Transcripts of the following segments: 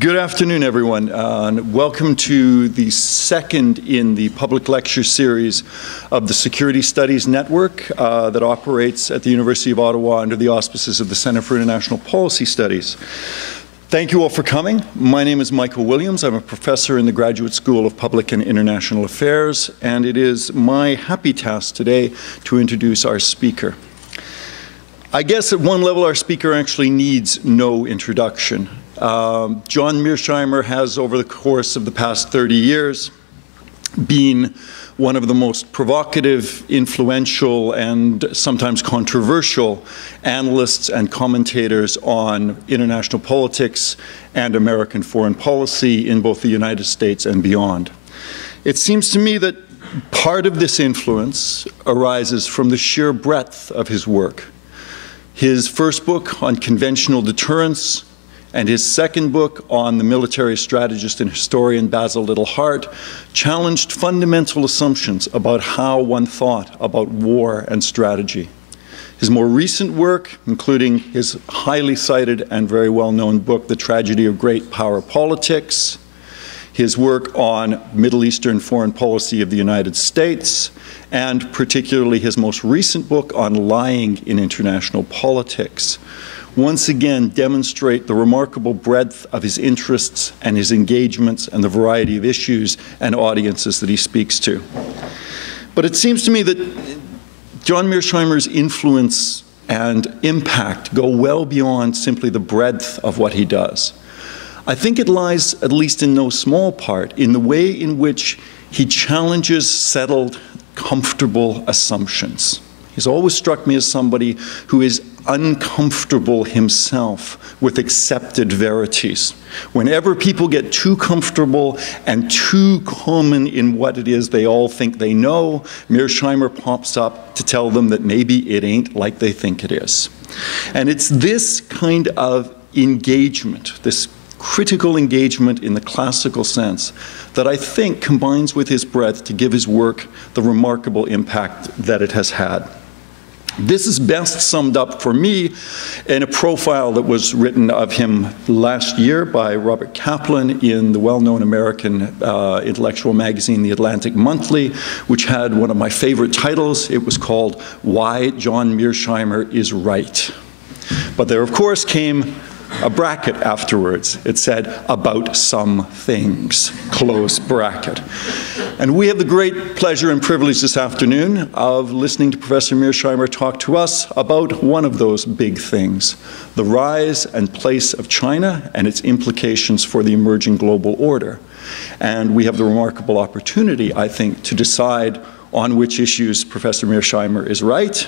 Good afternoon, everyone, and welcome to the second in the public lecture series of the Security Studies Network that operates at the University of Ottawa under the auspices of the Centre for International Policy Studies. Thank you all for coming. My name is Michael Williams. I'm a professor in the Graduate School of Public and International Affairs, and it is my happy task today to introduce our speaker. I guess at one level our speaker actually needs no introduction. John Mearsheimer has, over the course of the past 30 years, been one of the most provocative, influential, and sometimes controversial analysts and commentators on international politics and American foreign policy in both the United States and beyond. It seems to me that part of this influence arises from the sheer breadth of his work. His first book on conventional deterrence and his second book on the military strategist and historian Basil Liddell Hart challenged fundamental assumptions about how one thought about war and strategy. His more recent work, including his highly cited and very well-known book, The Tragedy of Great Power Politics, his work on Middle Eastern foreign policy of the United States, and particularly his most recent book on lying in international politics, once again demonstrate the remarkable breadth of his interests and his engagements and the variety of issues and audiences that he speaks to. But it seems to me that John Mearsheimer's influence and impact go well beyond simply the breadth of what he does. I think it lies, at least in no small part, in the way in which he challenges settled, comfortable assumptions. He's always struck me as somebody who is uncomfortable himself with accepted verities. Whenever people get too comfortable and too common in what it is they all think they know, Mearsheimer pops up to tell them that maybe it ain't like they think it is. And it's this kind of engagement, this critical engagement in the classical sense, that I think combines with his breadth to give his work the remarkable impact that it has had. This is best summed up for me in a profile that was written of him last year by Robert Kaplan in the well-known American intellectual magazine, The Atlantic Monthly, which had one of my favorite titles. It was called Why John Mearsheimer is Right. But there, of course, came a bracket afterwards. It said, about some things, close bracket. And we have the great pleasure and privilege this afternoon of listening to Professor Mearsheimer talk to us about one of those big things, the rise and place of China and its implications for the emerging global order. And we have the remarkable opportunity, I think, to decide on which issues Professor Mearsheimer is right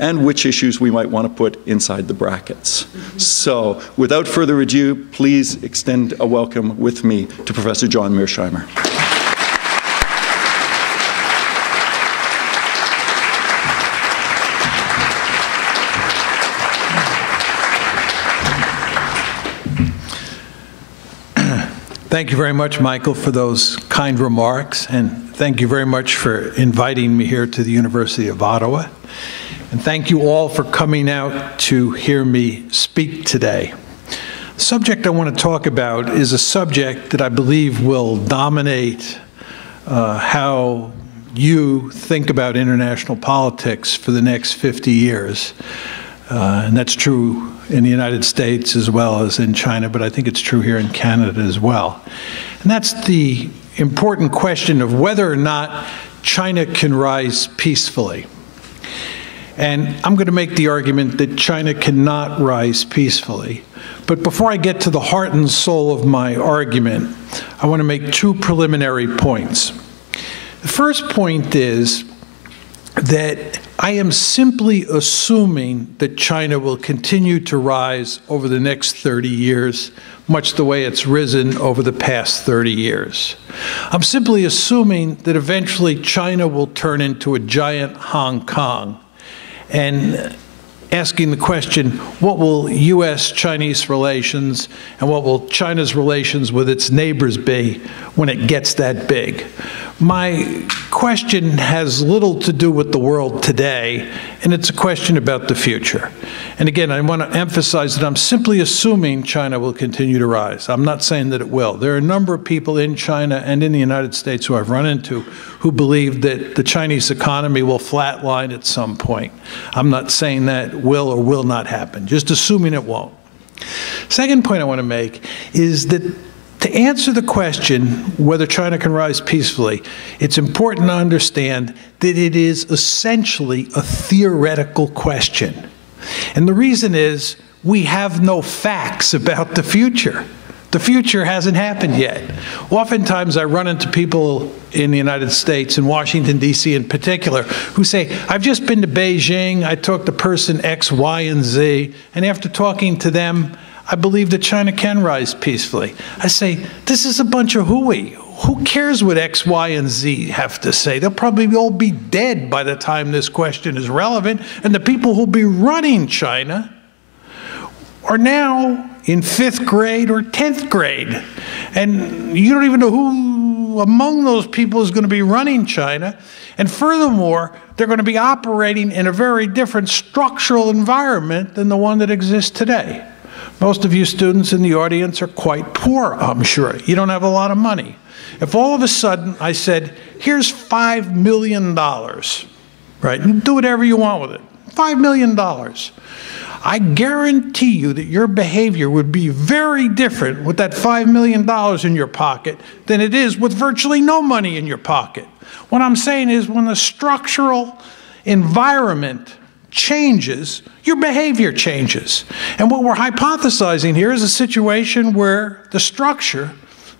and which issues we might want to put inside the brackets. So, without further ado, please extend a welcome with me to Professor John Mearsheimer. Thank you very much, Michael, for those kind remarks, and thank you very much for inviting me here to the University of Ottawa. And thank you all for coming out to hear me speak today. The subject I want to talk about is a subject that I believe will dominate how you think about international politics for the next 50 years. And that's true in the United States as well as in China, but I think it's true here in Canada as well. And that's the important question of whether or not China can rise peacefully. And I'm going to make the argument that China cannot rise peacefully. But before I get to the heart and soul of my argument, I want to make two preliminary points. The first point is that I am simply assuming that China will continue to rise over the next 30 years, much the way it's risen over the past 30 years. I'm simply assuming that eventually China will turn into a giant Hong Kong, and asking the question, what will U.S.-Chinese relations and what will China's relations with its neighbors be when it gets that big? My question has little to do with the world today and it's a question about the future. And again, I want to emphasize that I'm simply assuming China will continue to rise. I'm not saying that it will. There are a number of people in China and in the United States who I've run into who believe that the Chinese economy will flatline at some point. I'm not saying that will or will not happen, just assuming it won't. Second point I want to make is that to answer the question whether China can rise peacefully, it's important to understand that it is essentially a theoretical question. And the reason is we have no facts about the future. The future hasn't happened yet. Oftentimes I run into people in the United States, in Washington, D.C. in particular, who say, I've just been to Beijing, I talked to person X, Y, and Z, and after talking to them, I believe that China can rise peacefully. I say, this is a bunch of hooey. Who cares what X, Y, and Z have to say? They'll probably all be dead by the time this question is relevant, and the people who'll be running China are now in 5th grade or 10th grade. And you don't even know who among those people is going to be running China. And furthermore, they're going to be operating in a very different structural environment than the one that exists today. Most of you students in the audience are quite poor, I'm sure. You don't have a lot of money. If all of a sudden I said, here's $5 million, right? You do whatever you want with it. $5 million. I guarantee you that your behavior would be very different with that $5 million in your pocket than it is with virtually no money in your pocket. What I'm saying is when the structural environment changes, your behavior changes. And what we're hypothesizing here is a situation where the structure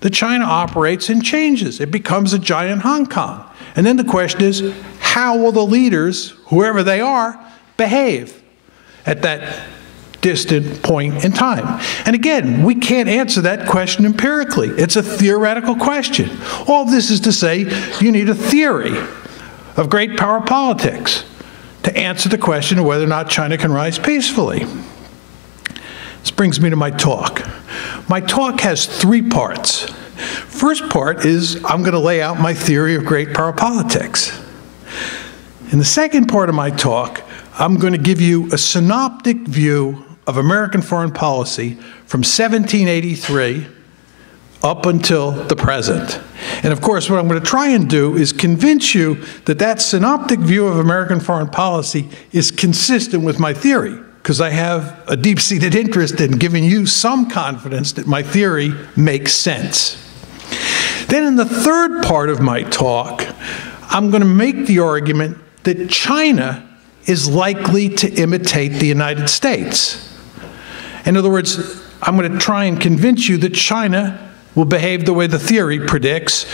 that China operates in changes. It becomes a giant Hong Kong. And then the question is, how will the leaders, whoever they are, behave at that distant point in time? And again, we can't answer that question empirically. It's a theoretical question. All this is to say, you need a theory of great power politics to answer the question of whether or not China can rise peacefully. This brings me to my talk. My talk has 3 parts. First part is I'm going to lay out my theory of great power politics. In the second part of my talk, I'm going to give you a synoptic view of American foreign policy from 1783 up until the present. And of course, what I'm going to try and do is convince you that that synoptic view of American foreign policy is consistent with my theory, because I have a deep-seated interest in giving you some confidence that my theory makes sense. Then in the third part of my talk, I'm going to make the argument that China is likely to imitate the United States. In other words, I'm going to try and convince you that China will behave the way the theory predicts,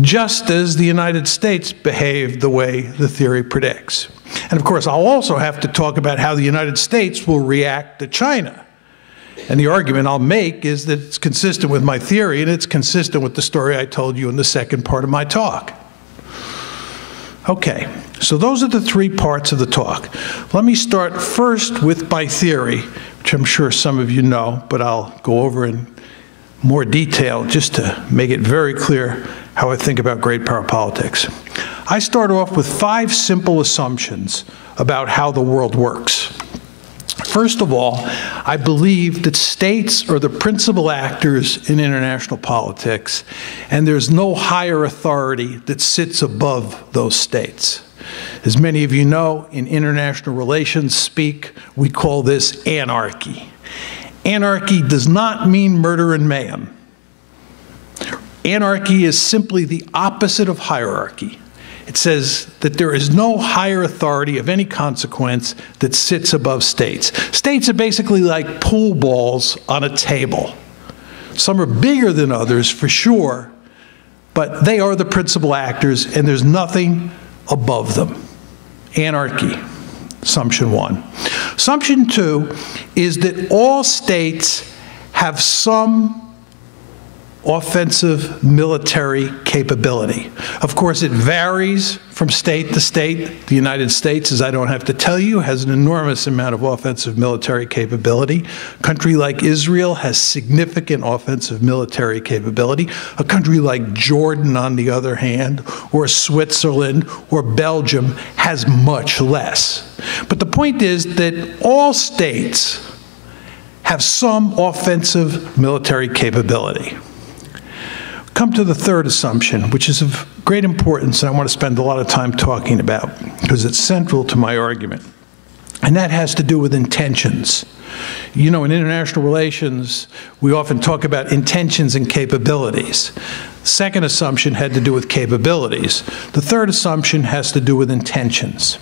just as the United States behaved the way the theory predicts. And of course, I'll also have to talk about how the United States will react to China. And the argument I'll make is that it's consistent with my theory, and it's consistent with the story I told you in the second part of my talk. Okay, so those are the 3 parts of the talk. Let me start first with my theory, which I'm sure some of you know, but I'll go over in more detail just to make it very clear how I think about great power politics. I start off with 5 simple assumptions about how the world works. First of all, I believe that states are the principal actors in international politics, and there's no higher authority that sits above those states. As many of you know, in international relations speak, we call this anarchy. Anarchy does not mean murder and mayhem. Anarchy is simply the opposite of hierarchy. It says that there is no higher authority of any consequence that sits above states. States are basically like pool balls on a table. Some are bigger than others, for sure, but they are the principal actors, and there's nothing above them. Anarchy, assumption 1. Assumption 2 is that all states have some offensive military capability. Of course, it varies from state to state. The United States, as I don't have to tell you, has an enormous amount of offensive military capability. A country like Israel has significant offensive military capability. A country like Jordan, on the other hand, or Switzerland or Belgium has much less. But the point is that all states have some offensive military capability. Come to the third assumption, which is of great importance, and I want to spend a lot of time talking about, because it's central to my argument. And that has to do with intentions. You know, in international relations, we often talk about intentions and capabilities. The second assumption had to do with capabilities. The third assumption has to do with intentions.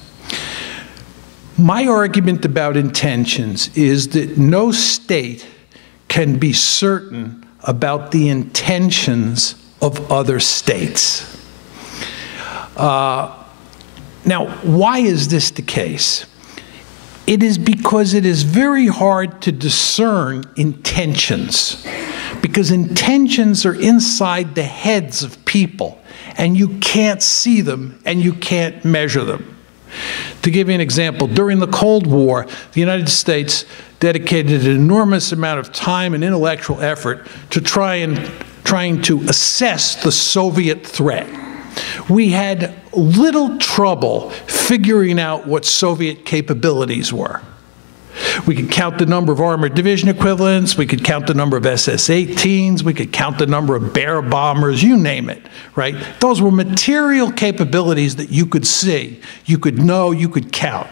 My argument about intentions is that no state can be certain about the intentions of other states. Now, why is this the case? It is because it is very hard to discern intentions, because intentions are inside the heads of people, and you can't see them and you can't measure them. To give you an example, during the Cold War, the United States dedicated an enormous amount of time and intellectual effort to trying to assess the Soviet threat. We had little trouble figuring out what Soviet capabilities were. We could count the number of armored division equivalents, we could count the number of SS-18s, we could count the number of Bear bombers, you name it, right? Those were material capabilities that you could see, you could know, you could count.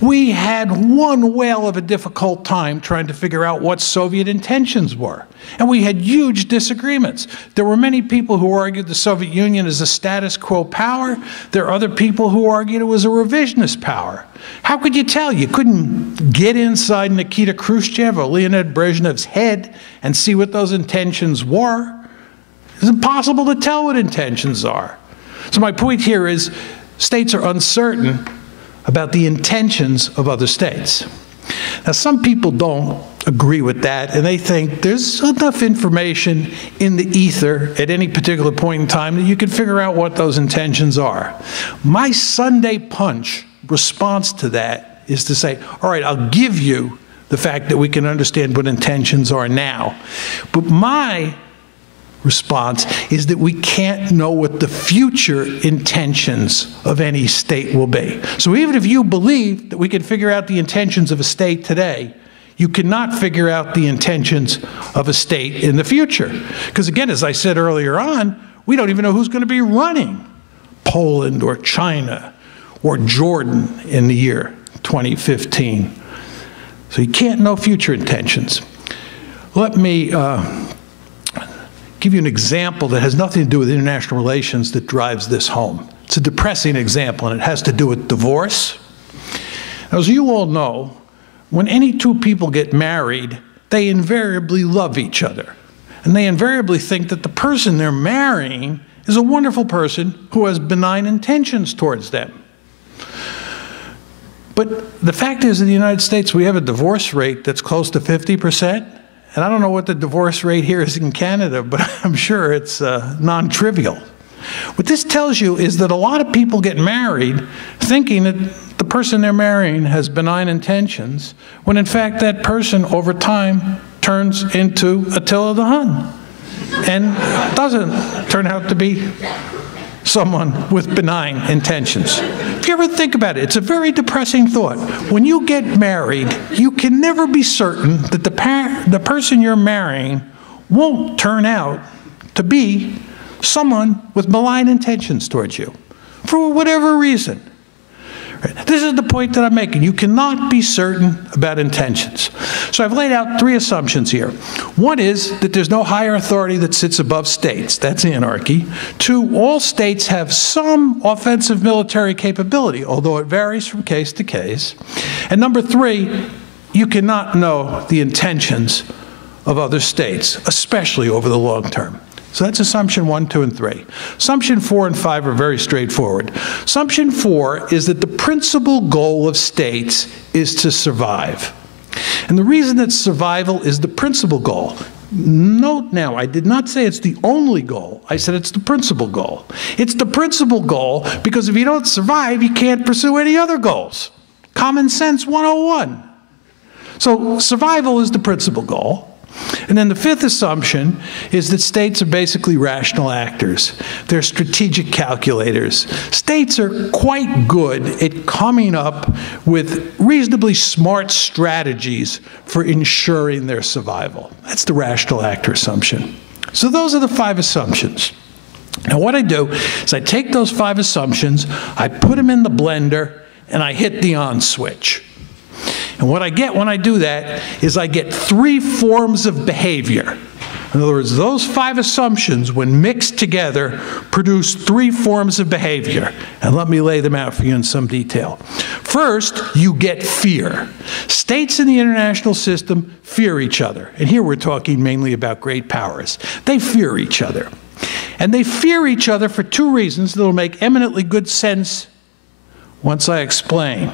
We had one whale of a difficult time trying to figure out what Soviet intentions were. And we had huge disagreements. There were many people who argued the Soviet Union is a status quo power. There are other people who argued it was a revisionist power. How could you tell? You couldn't get inside Nikita Khrushchev or Leonid Brezhnev's head and see what those intentions were. It's impossible to tell what intentions are. So my point here is states are uncertain about the intentions of other states. Now, some people don't agree with that, and they think there's enough information in the ether at any particular point in time that you can figure out what those intentions are. My Sunday punch response to that is to say, all right, I'll give you the fact that we can understand what intentions are now. But my response is that we can't know what the future intentions of any state will be. So even if you believe that we can figure out the intentions of a state today, you cannot figure out the intentions of a state in the future. Because again, as I said earlier on, we don't even know who's going to be running Poland or China or Jordan in the year 2015. So you can't know future intentions. Let me give you an example that has nothing to do with international relations that drives this home. It's a depressing example, and it has to do with divorce. As you all know, when any two people get married, they invariably love each other. And they invariably think that the person they're marrying is a wonderful person who has benign intentions towards them. But the fact is, in the United States, we have a divorce rate that's close to 50%. And I don't know what the divorce rate here is in Canada, but I'm sure it's non-trivial. What this tells you is that a lot of people get married thinking that the person they're marrying has benign intentions, when in fact that person over time turns into Attila the Hun and doesn't turn out to be someone with benign intentions. If you ever think about it, it's a very depressing thought. When you get married, you can never be certain that the person you're marrying won't turn out to be someone with malign intentions towards you, for whatever reason. This is the point that I'm making. You cannot be certain about intentions. So I've laid out three assumptions here. One is that there's no higher authority that sits above states. That's anarchy. Two, all states have some offensive military capability, although it varies from case to case. And number three, you cannot know the intentions of other states, especially over the long term. So that's assumption 1, 2, and 3. Assumption 4 and 5 are very straightforward. Assumption 4 is that the principal goal of states is to survive. And the reason that survival is the principal goal, Note now, I did not say it's the only goal. I said it's the principal goal. It's the principal goal because if you don't survive, you can't pursue any other goals. Common sense 101. So survival is the principal goal. And then the fifth assumption is that states are basically rational actors. They're strategic calculators. States are quite good at coming up with reasonably smart strategies for ensuring their survival. That's the rational actor assumption. So those are the 5 assumptions. Now what I do is I take those 5 assumptions, I put them in the blender, and I hit the on switch. And what I get when I do that is I get 3 forms of behavior. In other words, those 5 assumptions, when mixed together, produce 3 forms of behavior. And let me lay them out for you in some detail. First, you get fear. States in the international system fear each other. And here we're talking mainly about great powers. They fear each other. And they fear each other for 2 reasons that will make eminently good sense once I explain.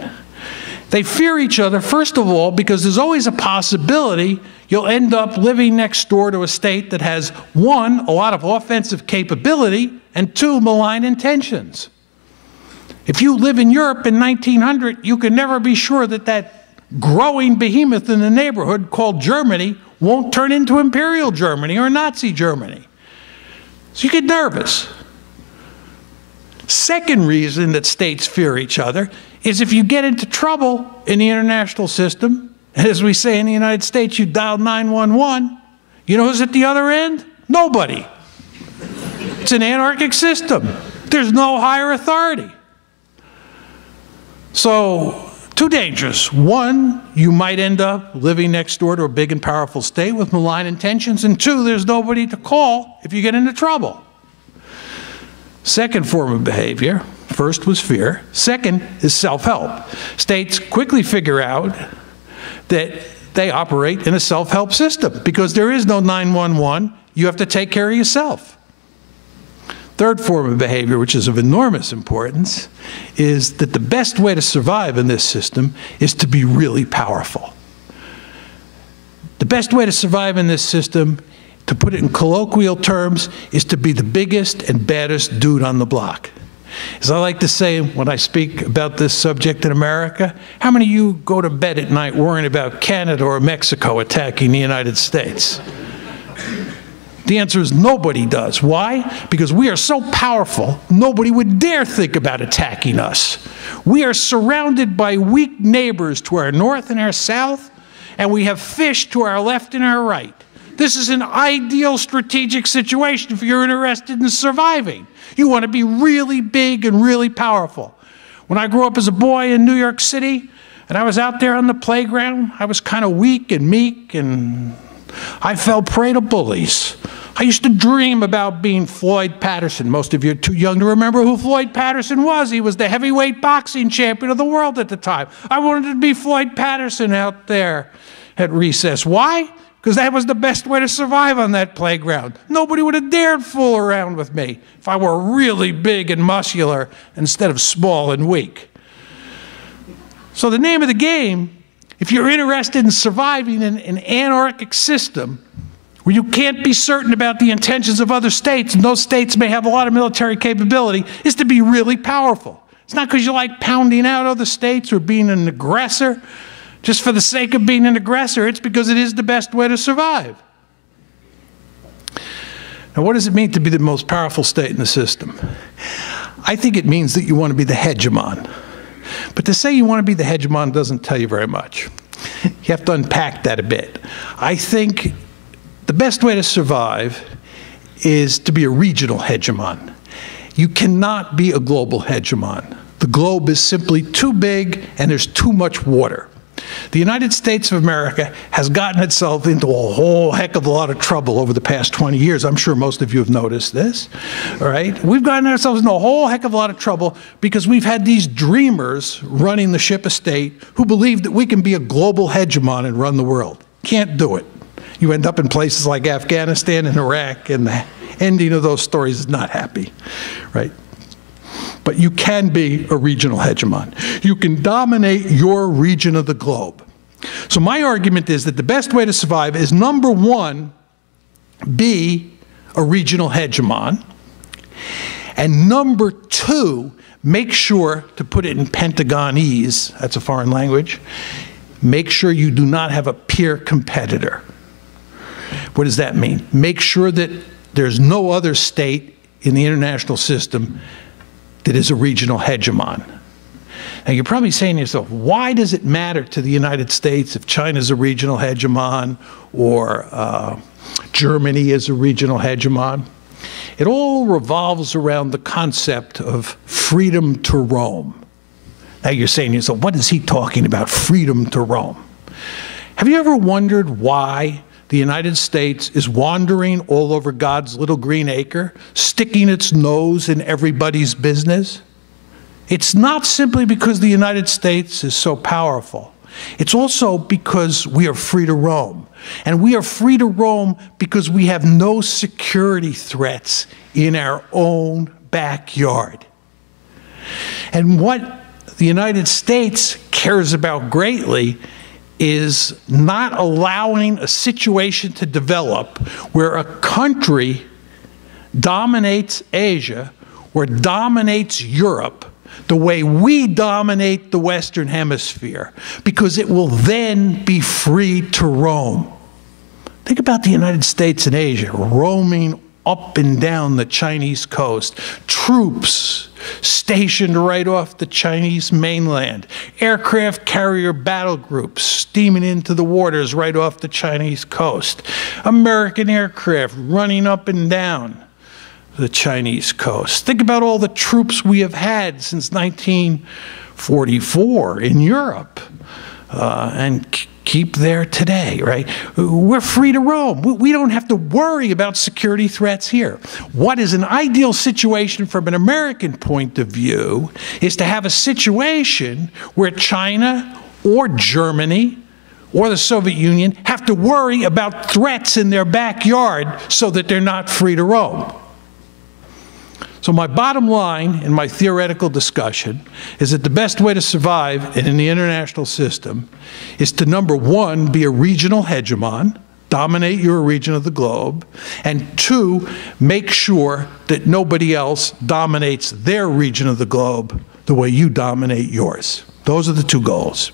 They fear each other, first of all, because there's always a possibility you'll end up living next door to a state that has, 1, a lot of offensive capability, and 2, malign intentions. If you live in Europe in 1900, you can never be sure that that growing behemoth in the neighborhood called Germany won't turn into Imperial Germany or Nazi Germany. So you get nervous. Second reason that states fear each other is if you get into trouble in the international system, and as we say in the United States, you dial 911, you know who's at the other end? Nobody. It's an anarchic system. There's no higher authority. So, 2 dangers. 1, you might end up living next door to a big and powerful state with malign intentions, and 2, there's nobody to call if you get into trouble. Second form of behavior, first was fear. Second is self-help. States quickly figure out that they operate in a self-help system because there is no 911. You have to take care of yourself. Third form of behavior, which is of enormous importance, is that the best way to survive in this system is to be really powerful. The best way to survive in this system, to put it in colloquial terms, is to be the biggest and baddest dude on the block. As I like to say when I speak about this subject in America, how many of you go to bed at night worrying about Canada or Mexico attacking the United States? The answer is nobody does. Why? Because we are so powerful, nobody would dare think about attacking us. We are surrounded by weak neighbors to our north and our south, and we have fish to our left and our right. This is an ideal strategic situation if you're interested in surviving. You want to be really big and really powerful. When I grew up as a boy in New York City, and I was out there on the playground, I was kind of weak and meek, and I fell prey to bullies. I used to dream about being Floyd Patterson. Most of you are too young to remember who Floyd Patterson was. He was the heavyweight boxing champion of the world at the time. I wanted to be Floyd Patterson out there at recess. Why? Because that was the best way to survive on that playground. Nobody would have dared fool around with me if I were really big and muscular instead of small and weak. So the name of the game, if you're interested in surviving in an anarchic system where you can't be certain about the intentions of other states, and those states may have a lot of military capability, is to be really powerful. It's not because you like pounding out other states or being an aggressor, just for the sake of being an aggressor. It's because it is the best way to survive. Now, what does it mean to be the most powerful state in the system? I think it means that you want to be the hegemon. But to say you want to be the hegemon doesn't tell you very much. You have to unpack that a bit. I think the best way to survive is to be a regional hegemon. You cannot be a global hegemon. The globe is simply too big and there's too much water. The United States of America has gotten itself into a whole heck of a lot of trouble over the past 20 years. I'm sure most of you have noticed this, all right? We've gotten ourselves into a whole heck of a lot of trouble because we've had these dreamers running the ship of state who believe that we can be a global hegemon and run the world. Can't do it. You end up in places like Afghanistan and Iraq, and the ending of those stories is not happy, right? But you can be a regional hegemon. You can dominate your region of the globe. So my argument is that the best way to survive is, number one, be a regional hegemon. And number two, make sure, to put it in Pentagonese, that's a foreign language, make sure you do not have a peer competitor. What does that mean? Make sure that there's no other state in the international system that is a regional hegemon. Now, you're probably saying to yourself, why does it matter to the United States if China's a regional hegemon or Germany is a regional hegemon? It all revolves around the concept of freedom to roam. Now, you're saying to yourself, what is he talking about, freedom to roam? Have you ever wondered why the United States is wandering all over God's little green acre, sticking its nose in everybody's business? It's not simply because the United States is so powerful. It's also because we are free to roam. And we are free to roam because we have no security threats in our own backyard. And what the United States cares about greatly is not allowing a situation to develop where a country dominates Asia or dominates Europe the way we dominate the Western Hemisphere, because it will then be free to roam. Think about the United States and Asia roaming up and down the Chinese coast, troops stationed right off the Chinese mainland, aircraft carrier battle groups steaming into the waters right off the Chinese coast, American aircraft running up and down the Chinese coast. Think about all the troops we have had since 1944 in Europe and keep there today, right? We're free to roam. We don't have to worry about security threats here. What is an ideal situation from an American point of view is to have a situation where China or Germany or the Soviet Union have to worry about threats in their backyard so that they're not free to roam. So my bottom line in my theoretical discussion is that the best way to survive in the international system is to, number one, be a regional hegemon, dominate your region of the globe, and two, make sure that nobody else dominates their region of the globe the way you dominate yours. Those are the two goals.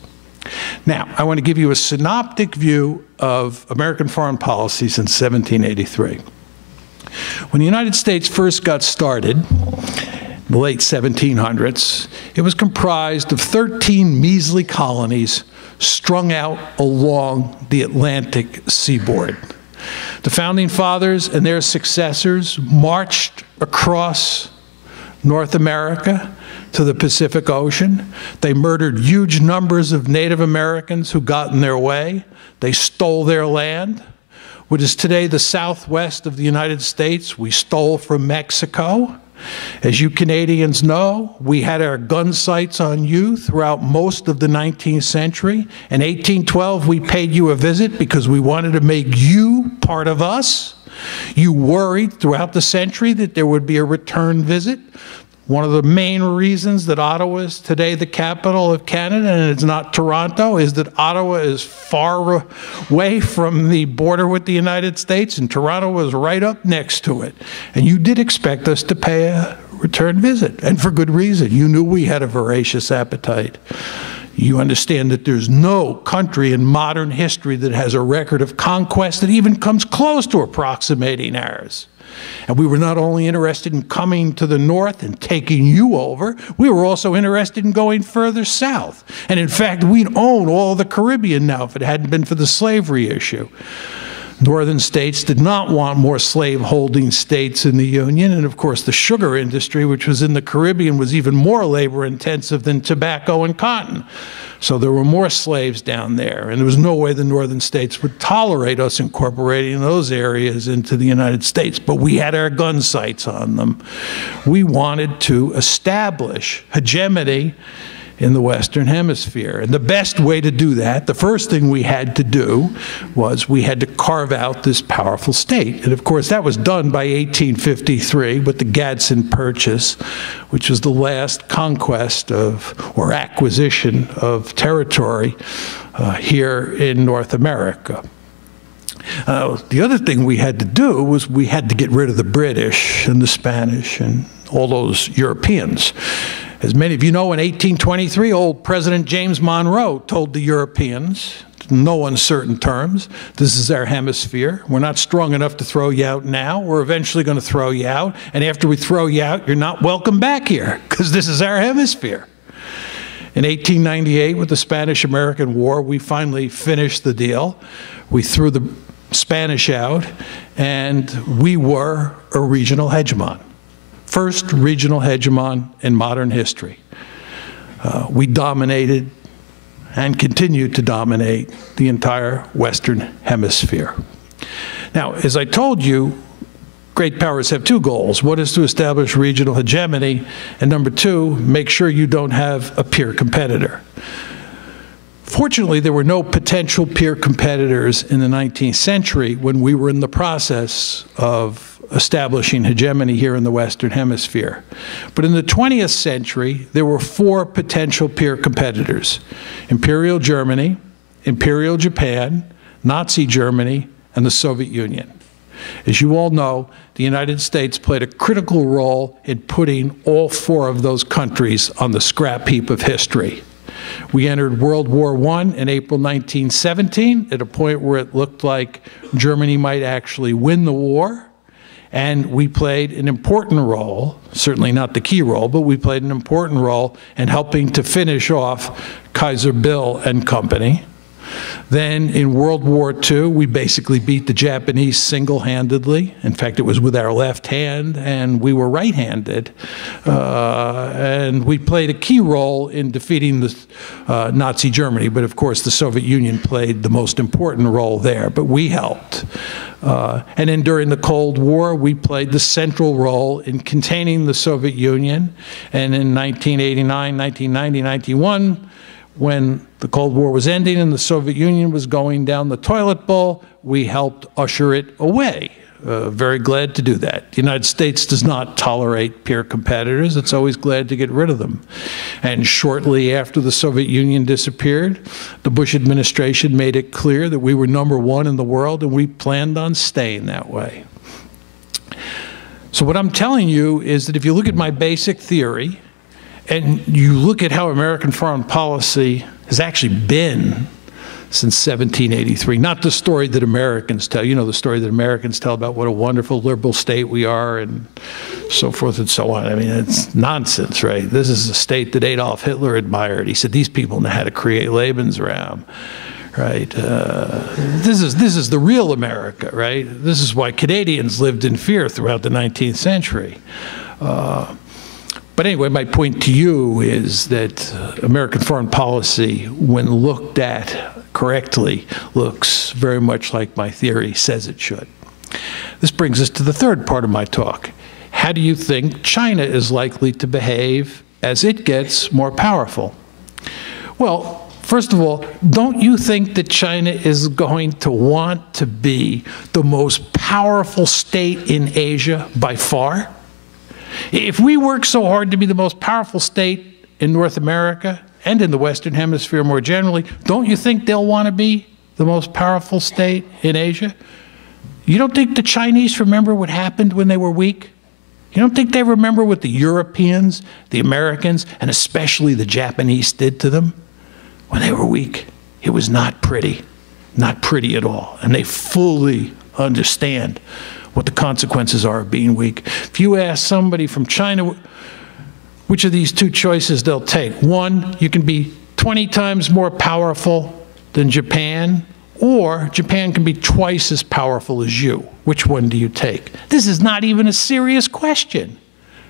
Now, I want to give you a synoptic view of American foreign policy since 1783. When the United States first got started, in the late 1700s, it was comprised of 13 measly colonies strung out along the Atlantic seaboard. The Founding Fathers and their successors marched across North America to the Pacific Ocean. They murdered huge numbers of Native Americans who got in their way. They stole their land. What is today the southwest of the United States, we stole from Mexico. As you Canadians know, we had our gun sights on you throughout most of the 19th century. In 1812, we paid you a visit because we wanted to make you part of us. You worried throughout the century that there would be a return visit. One of the main reasons that Ottawa is today the capital of Canada and it's not Toronto is that Ottawa is far away from the border with the United States and Toronto was right up next to it. And you did expect us to pay a return visit, and for good reason. You knew we had a voracious appetite. You understand that there's no country in modern history that has a record of conquest that even comes close to approximating ours. And we were not only interested in coming to the north and taking you over, we were also interested in going further south. And in fact, we'd own all the Caribbean now if it hadn't been for the slavery issue. Northern states did not want more slave-holding states in the Union, and of course the sugar industry, which was in the Caribbean, was even more labor-intensive than tobacco and cotton. So there were more slaves down there, and there was no way the northern states would tolerate us incorporating those areas into the United States, but we had our gun sights on them. We wanted to establish hegemony in the Western Hemisphere. And the best way to do that, the first thing we had to do was we had to carve out this powerful state. And of course, that was done by 1853 with the Gadsden Purchase, which was the last conquest of, or acquisition of territory here in North America. The other thing we had to do was we had to get rid of the British and the Spanish and all those Europeans. As many of you know, in 1823, old President James Monroe told the Europeans, in no uncertain terms, this is our hemisphere. We're not strong enough to throw you out now. We're eventually going to throw you out. And after we throw you out, you're not welcome back here, because this is our hemisphere. In 1898, with the Spanish-American War, we finally finished the deal. We threw the Spanish out, and we were a regional hegemon. First regional hegemon in modern history. We dominated and continue to dominate the entire Western Hemisphere. Now, as I told you, great powers have two goals. One is to establish regional hegemony, and number two, make sure you don't have a peer competitor. Fortunately, there were no potential peer competitors in the 19th century when we were in the process of establishing hegemony here in the Western Hemisphere. But in the 20th century, there were four potential peer competitors: Imperial Germany, Imperial Japan, Nazi Germany, and the Soviet Union. As you all know, the United States played a critical role in putting all four of those countries on the scrap heap of history. We entered World War I in April 1917 at a point where it looked like Germany might actually win the war. And we played an important role, certainly not the key role, but we played an important role in helping to finish off Kaiser Bill and company. Then in World War II, we basically beat the Japanese single-handedly. In fact, it was with our left hand, and we were right-handed. And we played a key role in defeating the Nazi Germany. But of course, the Soviet Union played the most important role there. But we helped. And then during the Cold War, we played the central role in containing the Soviet Union. And in 1989, 1990, 1991, when the Cold War was ending and the Soviet Union was going down the toilet bowl, we helped usher it away. Very glad to do that. The United States does not tolerate peer competitors. It's always glad to get rid of them. And shortly after the Soviet Union disappeared, the Bush administration made it clear that we were #1 in the world, and we planned on staying that way. So what I'm telling you is that if you look at my basic theory, and you look at how American foreign policy has actually been since 1783, not the story that Americans tell. You know the story that Americans tell about what a wonderful liberal state we are and so forth and so on. I mean, it's nonsense, right? This is a state that Adolf Hitler admired. He said, these people know how to create Lebensraum, right? This is the real America, right? This is why Canadians lived in fear throughout the 19th century. But anyway, my point to you is that American foreign policy, when looked at correctly, looks very much like my theory says it should. This brings us to the third part of my talk. How do you think China is likely to behave as it gets more powerful? Well, first of all, don't you think that China is going to want to be the most powerful state in Asia by far? If we work so hard to be the most powerful state in North America and in the Western Hemisphere more generally, don't you think they'll want to be the most powerful state in Asia? You don't think the Chinese remember what happened when they were weak? You don't think they remember what the Europeans, the Americans, and especially the Japanese did to them when they were weak? It was not pretty at all. And they fully understand what the consequences are of being weak. If you ask somebody from China which of these two choices they'll take, one, you can be 20 times more powerful than Japan, or Japan can be twice as powerful as you. Which one do you take? This is not even a serious question.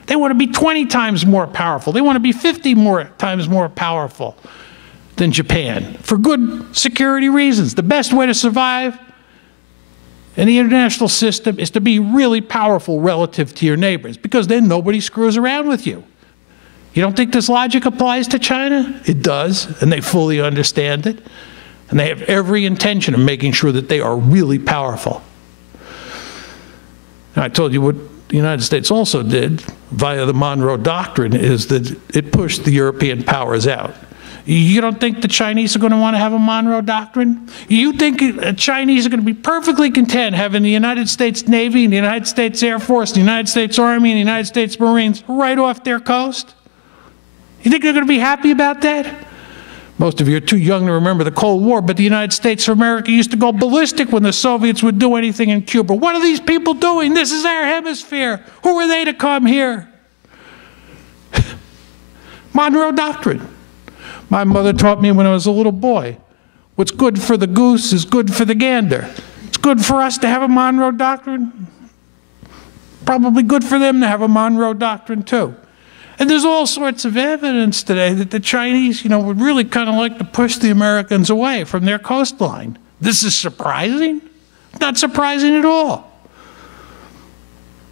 They want to be 20 times more powerful. They want to be 50 times more powerful than Japan for good security reasons. The best way to survive in the international system is to be really powerful relative to your neighbors, because then nobody screws around with you. You don't think this logic applies to China? It does, and they fully understand it. And they have every intention of making sure that they are really powerful. Now, I told you what the United States also did via the Monroe Doctrine is that it pushed the European powers out. You don't think the Chinese are going to want to have a Monroe Doctrine? You think the Chinese are going to be perfectly content having the United States Navy and the United States Air Force, the United States Army and the United States Marines right off their coast? You think they're going to be happy about that? Most of you are too young to remember the Cold War, but the United States of America used to go ballistic when the Soviets would do anything in Cuba. What are these people doing? This is our hemisphere. Who are they to come here? Monroe Doctrine. My mother taught me when I was a little boy, what's good for the goose is good for the gander. It's good for us to have a Monroe Doctrine. Probably good for them to have a Monroe Doctrine too. And there's all sorts of evidence today that the Chinese, would really kind of like to push the Americans away from their coastline. This is surprising? Not surprising at all.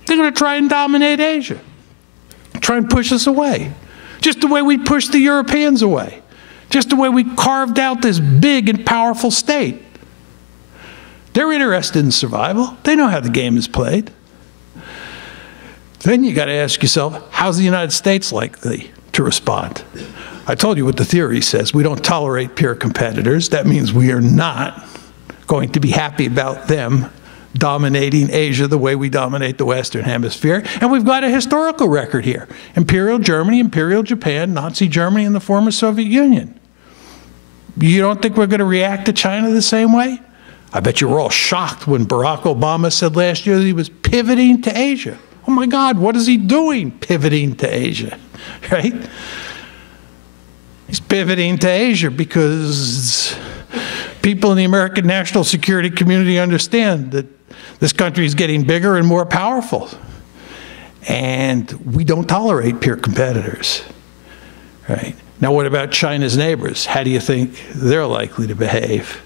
They're going to try and dominate Asia, try and push us away, just the way we pushed the Europeans away, just the way we carved out this big and powerful state. They're interested in survival. They know how the game is played. Then you got to ask yourself, how's the United States likely to respond? I told you what the theory says. We don't tolerate peer competitors. That means we are not going to be happy about them dominating Asia the way we dominate the Western Hemisphere. And we've got a historical record here. Imperial Germany, Imperial Japan, Nazi Germany, and the former Soviet Union. You don't think we're going to react to China the same way? I bet you were all shocked when Barack Obama said last year that he was pivoting to Asia. Oh my God, what is he doing pivoting to Asia, right? He's pivoting to Asia because people in the American national security community understand that this country is getting bigger and more powerful. And we don't tolerate peer competitors, right? Now, what about China's neighbors? How do you think they're likely to behave?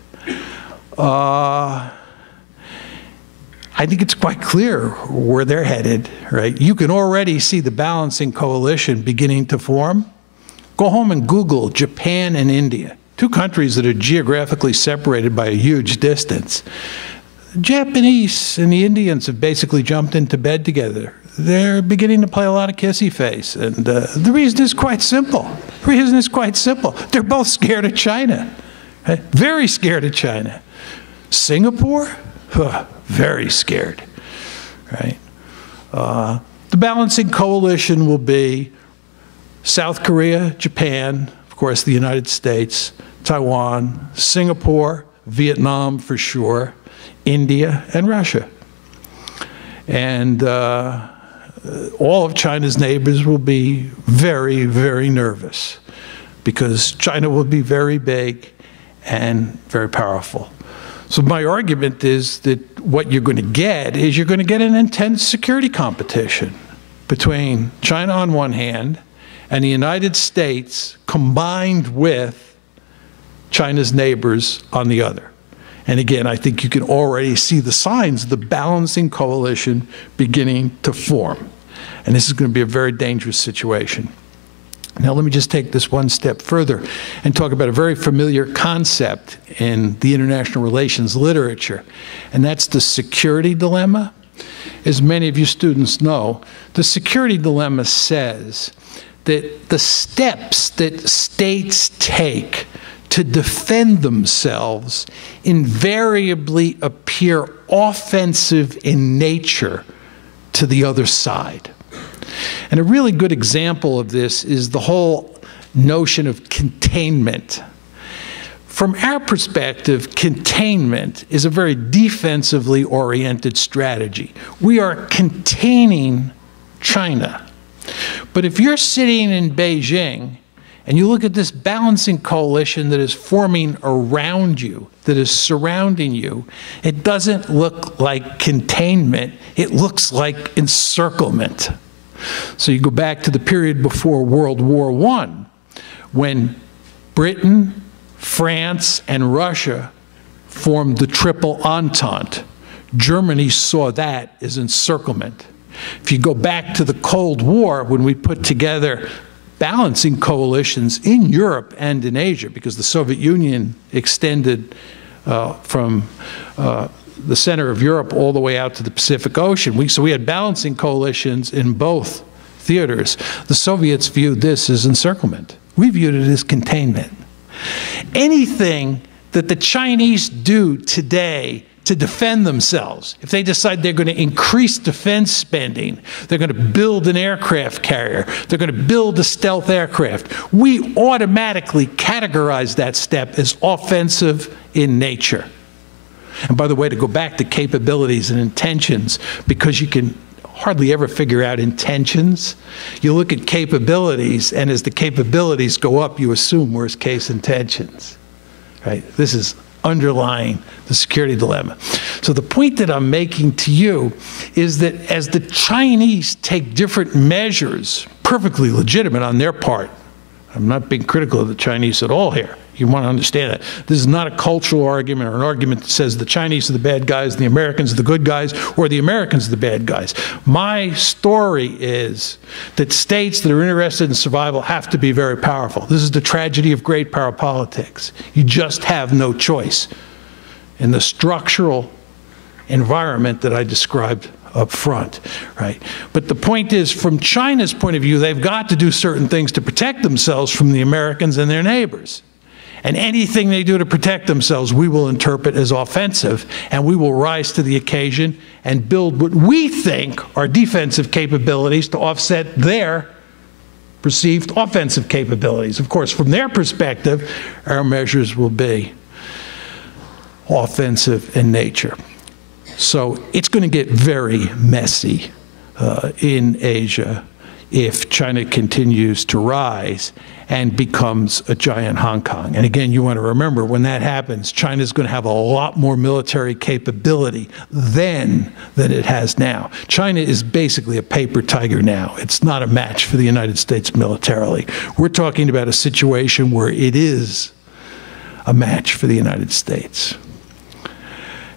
I think it's quite clear where they're headed, right? You can already see the balancing coalition beginning to form. Go home and Google Japan and India, two countries that are geographically separated by a huge distance. The Japanese and the Indians have basically jumped into bed together. They're beginning to play a lot of kissy face, and the reason is quite simple. The reason is quite simple. They're both scared of China, right? Very scared of China. Singapore? Very scared, right? The balancing coalition will be South Korea, Japan, of course, the United States, Taiwan, Singapore, Vietnam for sure, India, and Russia. And all of China's neighbors will be very, very nervous because China will be very big and very powerful. So my argument is that what you're going to get is you're going to get an intense security competition between China on one hand and the United States combined with China's neighbors on the other. And again, I think you can already see the signs of the balancing coalition beginning to form. And this is going to be a very dangerous situation. Now, let me just take this one step further and talk about a very familiar concept in the international relations literature, and that's the security dilemma. As many of you students know, the security dilemma says that the steps that states take to defend themselves invariably appear offensive in nature to the other side. And a really good example of this is the whole notion of containment. From our perspective, containment is a very defensively oriented strategy. We are containing China. But if you're sitting in Beijing and you look at this balancing coalition that is forming around you, that is surrounding you, it doesn't look like containment, it looks like encirclement. So you go back to the period before World War I, when Britain, France, and Russia formed the Triple Entente. Germany saw that as encirclement. If you go back to the Cold War, when we put together balancing coalitions in Europe and in Asia, because the Soviet Union extended from the center of Europe all the way out to the Pacific Ocean. So we had balancing coalitions in both theaters. The Soviets viewed this as encirclement. We viewed it as containment. Anything that the Chinese do today to defend themselves, if they decide they're going to increase defense spending, they're going to build an aircraft carrier, they're going to build a stealth aircraft, we automatically categorize that step as offensive in nature. And by the way, to go back to capabilities and intentions, because you can hardly ever figure out intentions, you look at capabilities, and as the capabilities go up, you assume worst case intentions. Right? This is underlying the security dilemma. So the point that I'm making to you is that as the Chinese take different measures, perfectly legitimate on their part, I'm not being critical of the Chinese at all here. You want to understand that. This is not a cultural argument or an argument that says the Chinese are the bad guys, the Americans are the good guys, or the Americans are the bad guys. My story is that states that are interested in survival have to be very powerful. This is the tragedy of great power politics. You just have no choice in the structural environment that I described up front, right? But the point is, from China's point of view, they've got to do certain things to protect themselves from the Americans and their neighbors. And anything they do to protect themselves, we will interpret as offensive, and we will rise to the occasion and build what we think are defensive capabilities to offset their perceived offensive capabilities. Of course, from their perspective, our measures will be offensive in nature. So it's going to get very messy in Asia if China continues to rise and becomes a giant Hong Kong. And again, you want to remember, when that happens, China's going to have a lot more military capability then than it has now. China is basically a paper tiger now. It's not a match for the United States militarily. We're talking about a situation where it is a match for the United States.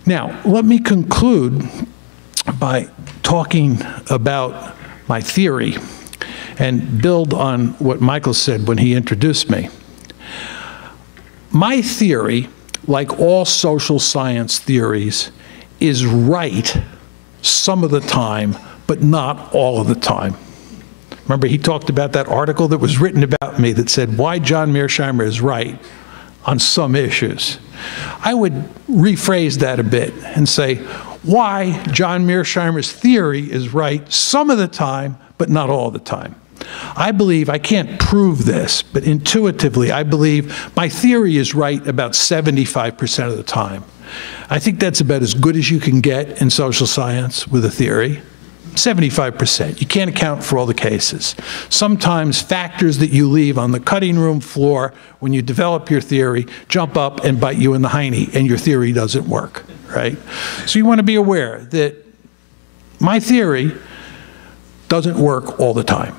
Now, let me conclude by talking about my theory and build on what Michael said when he introduced me. My theory, like all social science theories, is right some of the time, but not all of the time. Remember, he talked about that article that was written about me that said why John Mearsheimer is right on some issues. I would rephrase that a bit and say why John Mearsheimer's theory is right some of the time, but not all the time. I believe, I can't prove this, but intuitively, I believe my theory is right about 75% of the time. I think that's about as good as you can get in social science with a theory. 75%. You can't account for all the cases. Sometimes factors that you leave on the cutting room floor when you develop your theory jump up and bite you in the hiney, and your theory doesn't work, right? So you want to be aware that my theory doesn't work all the time.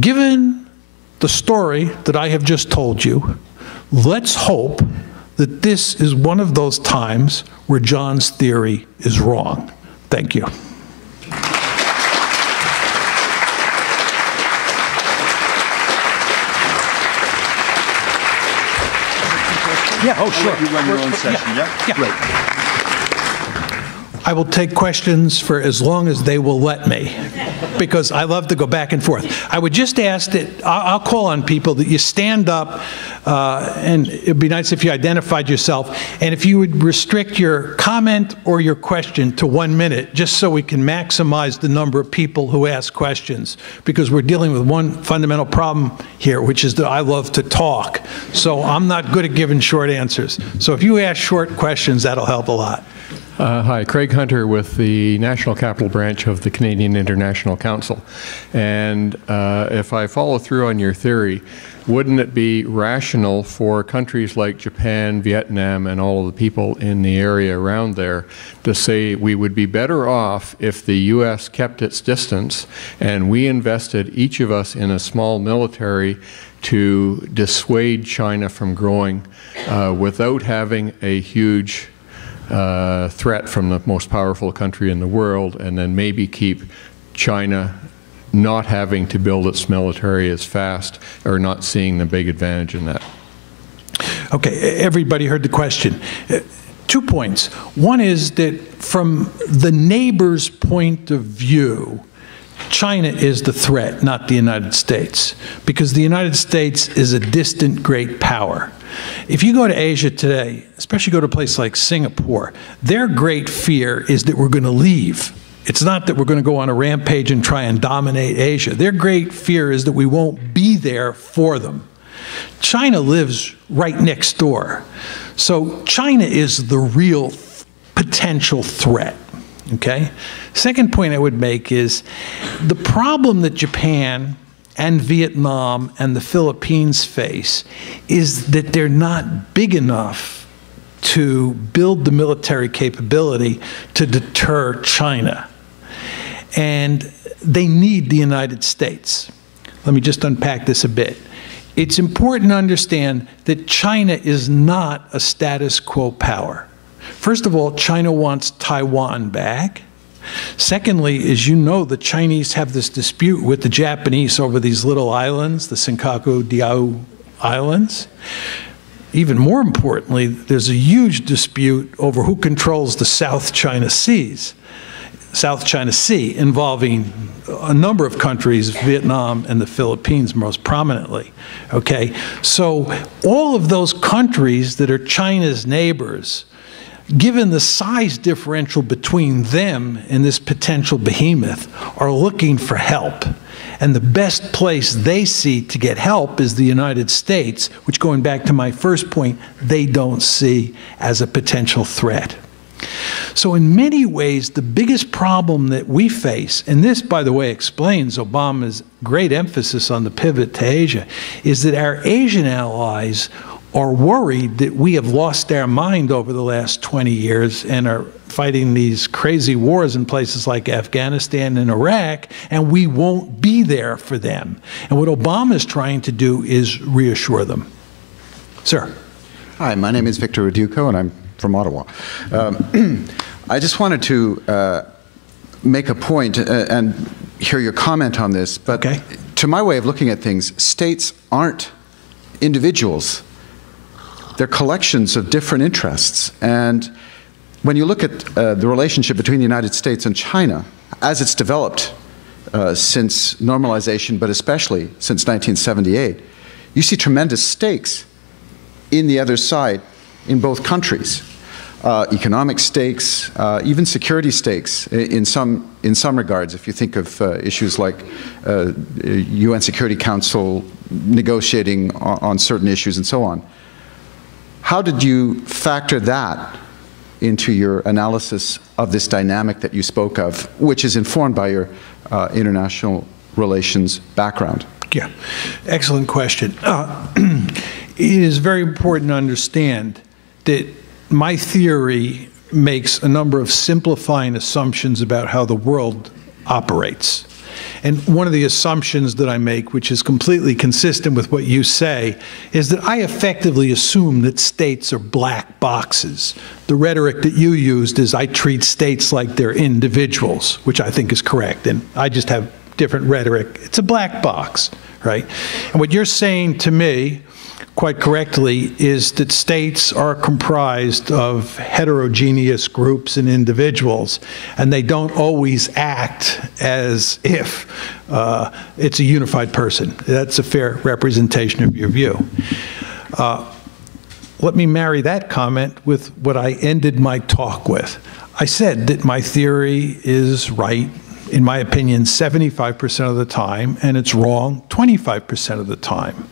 Given the story that I have just told you, let's hope that this is one of those times where John's theory is wrong. Thank you. Yeah. Oh, sure. You run your own session, yeah? Great. I will take questions for as long as they will let me, because I love to go back and forth. I would just ask that, I'll call on people that you stand up, and it'd be nice if you identified yourself, and if you would restrict your comment or your question to 1 minute, just so we can maximize the number of people who ask questions, because we're dealing with one fundamental problem here, which is that I love to talk, so I'm not good at giving short answers. So if you ask short questions, that'll help a lot. Hi, Craig Hunter with the National Capital Branch of the Canadian International Council. And if I follow through on your theory, wouldn't it be rational for countries like Japan, Vietnam, and all of the people in the area around there to say we would be better off if the U.S. kept its distance and we invested, each of us, in a small military to dissuade China from growing without having a huge threat from the most powerful country in the world, and then maybe keep China not having to build its military as fast, or not seeing the big advantage in that? Okay, everybody heard the question. 2 points. One is that from the neighbor's point of view, China is the threat, not the United States, because the United States is a distant great power. If you go to Asia today, especially go to a place like Singapore, their great fear is that we're going to leave. It's not that we're going to go on a rampage and try and dominate Asia. Their great fear is that we won't be there for them. China lives right next door. So China is the real potential threat, okay? Second point I would make is the problem that Japan and Vietnam and the Philippines face is that they're not big enough to build the military capability to deter China. And they need the United States. Let me just unpack this a bit. It's important to understand that China is not a status quo power. First of all, China wants Taiwan back. Secondly, as you know, the Chinese have this dispute with the Japanese over these little islands, the Senkaku Diaoyu Islands. Even more importantly, there's a huge dispute over who controls the South China Sea, involving a number of countries, Vietnam and the Philippines most prominently. Okay, so all of those countries that are China's neighbors, given the size differential between them and this potential behemoth, are looking for help. And the best place they see to get help is the United States, which, going back to my first point, they don't see as a potential threat. So in many ways, the biggest problem that we face, and this, by the way, explains Obama's great emphasis on the pivot to Asia, is that our Asian allies are worried that we have lost our mind over the last 20 years and are fighting these crazy wars in places like Afghanistan and Iraq, and we won't be there for them. And what Obama is trying to do is reassure them. Sir. Hi, my name is Victor Reduco, and I'm from Ottawa. I just wanted to make a point and hear your comment on this, but okay. To my way of looking at things, states aren't individuals. They're collections of different interests. And when you look at the relationship between the United States and China, as it's developed since normalization, but especially since 1978, you see tremendous stakes in the other side in both countries. Economic stakes, even security stakes in some regards, if you think of issues like UN Security Council negotiating on certain issues and so on. How did you factor that into your analysis of this dynamic that you spoke of, which is informed by your international relations background? Yeah, excellent question. It is very important to understand that my theory makes a number of simplifying assumptions about how the world operates. And one of the assumptions that I make, which is completely consistent with what you say, is that I effectively assume that states are black boxes. The rhetoric that you used is I treat states like they're individuals, which I think is correct. And I just have different rhetoric. It's a black box, right? And what you're saying to me, quite correctly, is that states are comprised of heterogeneous groups and individuals, and they don't always act as if it's a unified person. That's a fair representation of your view. Let me marry that comment with what I ended my talk with. I said that my theory is right, in my opinion, 75% of the time, and it's wrong 25% of the time.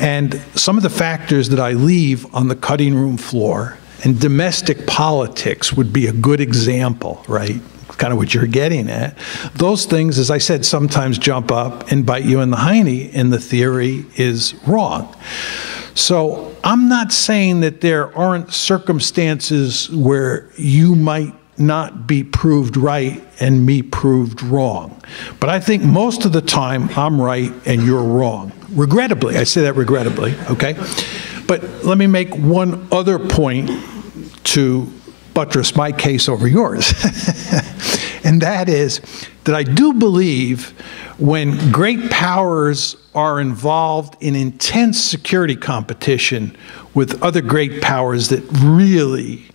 And some of the factors that I leave on the cutting room floor, and domestic politics would be a good example, right? Kind of what you're getting at. Those things, as I said, sometimes jump up and bite you in the hiney, and the theory is wrong. So I'm not saying that there aren't circumstances where you might not be proved right and me proved wrong. But I think most of the time I'm right and you're wrong. Regrettably, I say that regrettably, okay? But let me make one other point to buttress my case over yours. And that is that I do believe when great powers are involved in intense security competition with other great powers that really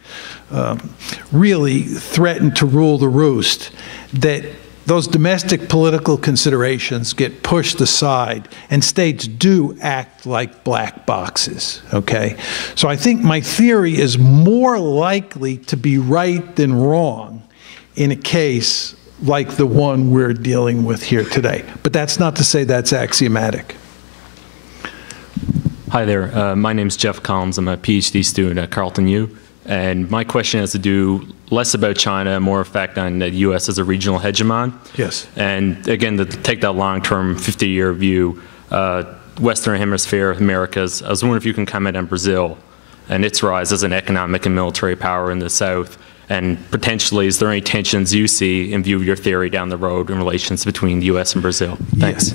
threaten to rule the roost, that those domestic political considerations get pushed aside, and states do act like black boxes, okay? So I think my theory is more likely to be right than wrong in a case like the one we're dealing with here today. But that's not to say that's axiomatic. Hi there. My name's Jeff Collins. I'm a PhD student at Carleton U. And my question has to do less about China, more effect on the U.S. as a regional hegemon. Yes. And again, to take that long-term 50-year view, Western Hemisphere, Americas, I was wondering if you can comment on Brazil and its rise as an economic and military power in the South. And potentially, is there any tensions you see in view of your theory down the road in relations between the U.S. and Brazil? Thanks.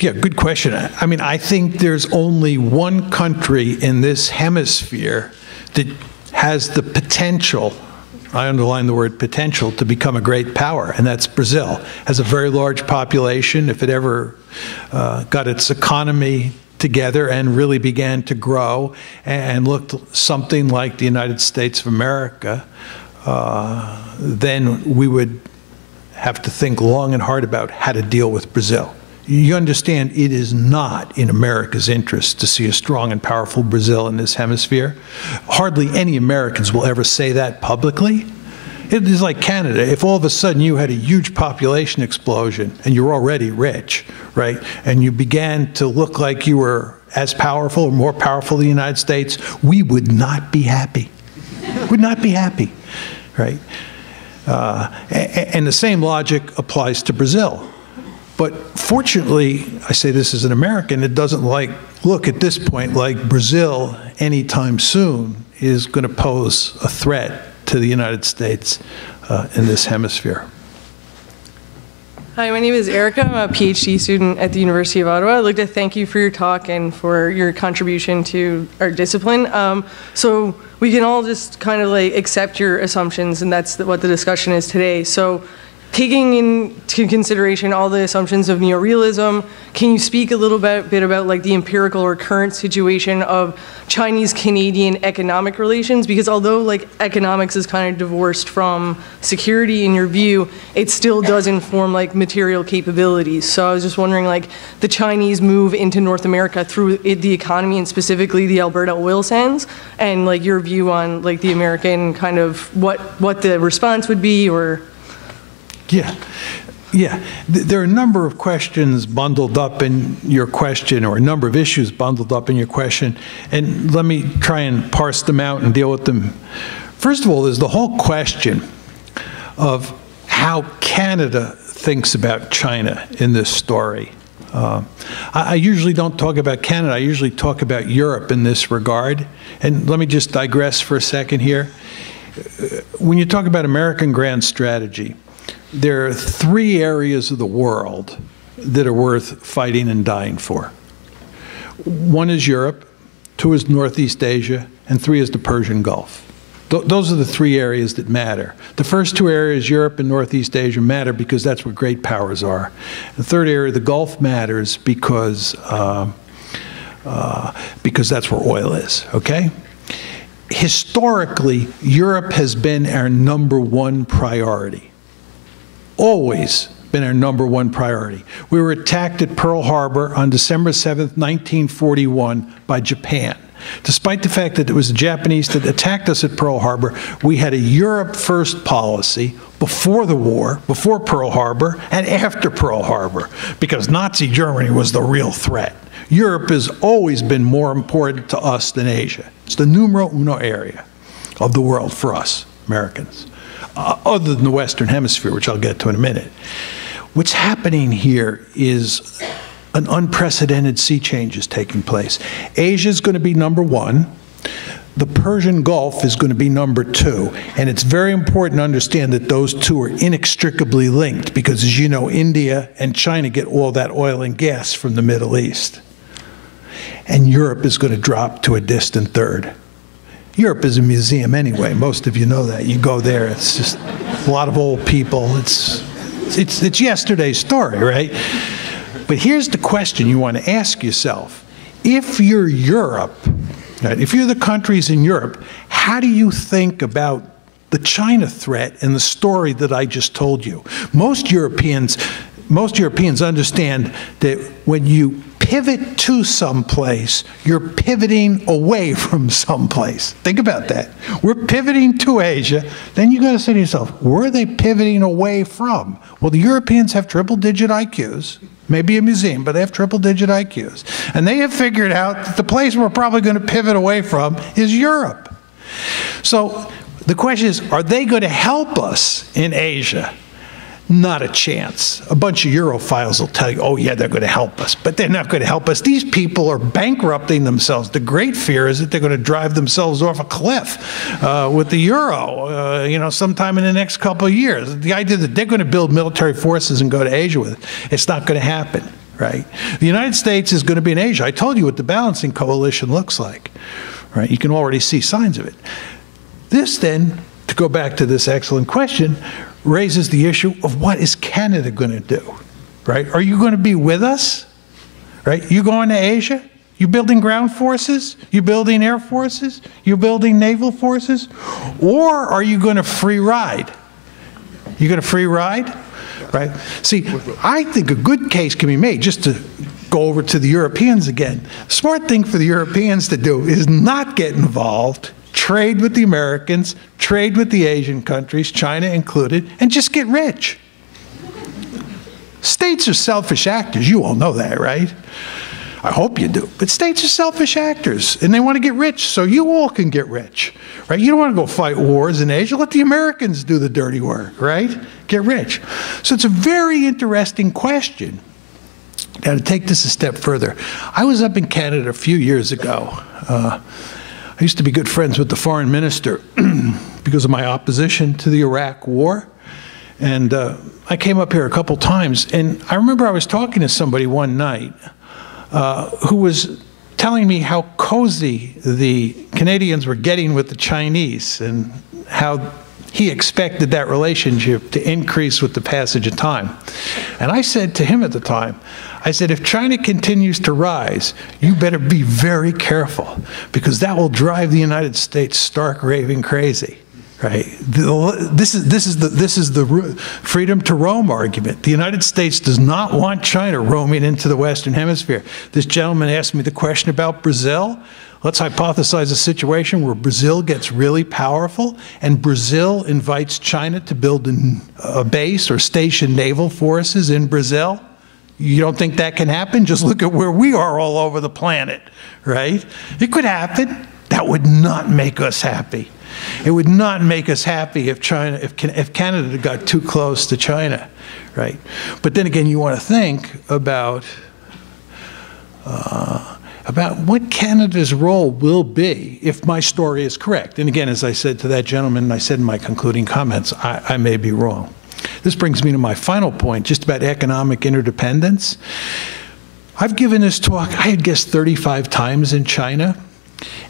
Yeah, good question. I mean, I think there's only one country in this hemisphere that has the potential, I underline the word potential, to become a great power, and that's Brazil. Has a very large population. If it ever got its economy together and really began to grow and looked something like the United States of America, then we would have to think long and hard about how to deal with Brazil. You understand it is not in America's interest to see a strong and powerful Brazil in this hemisphere. Hardly any Americans will ever say that publicly. It is like Canada. If all of a sudden you had a huge population explosion and you're already rich, right, and you began to look like you were as powerful or more powerful than the United States, we would not be happy. Would not be happy, right? And the same logic applies to Brazil. But fortunately, I say this as an American, it doesn't look at this point like Brazil anytime soon is going to pose a threat to the United States in this hemisphere. Hi, my name is Erica. I'm a PhD student at the University of Ottawa. I'd like to thank you for your talk and for your contribution to our discipline. So we can all just kind of like accept your assumptions, and that's what the discussion is today. So taking into consideration all the assumptions of neorealism, can you speak a little bit about like the empirical or current situation of Chinese-Canadian economic relations? Because although like economics is kind of divorced from security in your view, it still does inform like material capabilities. So I was just wondering, like, the Chinese move into North America through the economy and specifically the Alberta oil sands, and like your view on like the American kind of what the response would be, or. Yeah. There are a number of questions bundled up in your question, or a number of issues bundled up in your question, and let me try and parse them out and deal with them. First of all, there's the whole question of how Canada thinks about China in this story. I usually don't talk about Canada. I usually talk about Europe in this regard. And let me just digress for a second here. When you talk about American grand strategy, there are three areas of the world that are worth fighting and dying for. One is Europe, two is Northeast Asia, and three is the Persian Gulf. Those are the three areas that matter. The first two areas, Europe and Northeast Asia, matter because that's where great powers are. The third area, the Gulf, matters because that's where oil is, okay? Historically, Europe has been our #1 priority. Always been our #1 priority. We were attacked at Pearl Harbor on December 7th, 1941 by Japan. Despite the fact that it was the Japanese that attacked us at Pearl Harbor, we had a Europe first policy before the war, before Pearl Harbor, and after Pearl Harbor, because Nazi Germany was the real threat. Europe has always been more important to us than Asia. It's the numero uno area of the world for us, Americans. Other than the Western Hemisphere, which I'll get to in a minute. What's happening here is an unprecedented sea change is taking place. Asia is going to be #1. The Persian Gulf is going to be #2. And it's very important to understand that those two are inextricably linked because, as you know, India and China get all that oil and gas from the Middle East. And Europe is going to drop to a distant third. Europe is a museum anyway. Most of you know that. You go there, it's just a lot of old people. It's yesterday's story, right? But here's the question you want to ask yourself. If you're Europe, right, if you're the countries in Europe, how do you think about the China threat in the story that I just told you. Most Europeans understand that when you pivot to someplace, you're pivoting away from someplace. Think about that. We're pivoting to Asia. Then you got to say to yourself, where are they pivoting away from? Well, the Europeans have triple-digit IQs. Maybe a museum, but they have triple-digit IQs. And they have figured out that the place we're probably going to pivot away from is Europe. So the question is, are they going to help us in Asia? Not a chance. A bunch of Europhiles will tell you, oh yeah, they're going to help us, but they're not going to help us. These people are bankrupting themselves. The great fear is that they're going to drive themselves off a cliff with the euro, you know, sometime in the next couple of years. The idea that they're going to build military forces and go to Asia with it, it's not going to happen, right? The United States is going to be in Asia. I told you what the balancing coalition looks like, right? You can already see signs of it. This then, to go back to this excellent question, raises the issue of what is Canada going to do, right? Are you going to be with us, right? You going to Asia? You building ground forces? You building air forces? You building naval forces? Or are you going to free ride? You going to free ride, right? See, I think a good case can be made, just to go over to the Europeans again. The smart thing for the Europeans to do is not get involved, trade with the Americans, trade with the Asian countries, China included, and just get rich. States are selfish actors. You all know that, right? I hope you do. But states are selfish actors, and they want to get rich so you all can get rich, right? You don't want to go fight wars in Asia. Let the Americans do the dirty work, right? Get rich. So it's a very interesting question. Now, to take this a step further, I was up in Canada a few years ago. I used to be good friends with the foreign minister because of my opposition to the Iraq war. And I came up here a couple times, and I remember I was talking to somebody one night who was telling me how cozy the Canadians were getting with the Chinese and how he expected that relationship to increase with the passage of time. And I said to him at the time, I said, if China continues to rise, you better be very careful, because that will drive the United States stark raving crazy, right? This is the freedom to roam argument. The United States does not want China roaming into the Western Hemisphere. This gentleman asked me the question about Brazil. Let's hypothesize a situation where Brazil gets really powerful and Brazil invites China to build a base or station naval forces in Brazil. You don't think that can happen? Just look at where we are all over the planet, right? It could happen. That would not make us happy. It would not make us happy if Canada got too close to China, right? But then again, you want to think about what Canada's role will be if my story is correct. And again, as I said to that gentleman, I said in my concluding comments, I may be wrong. This brings me to my final point, just about economic interdependence. I've given this talk, I had guessed 35 times in China.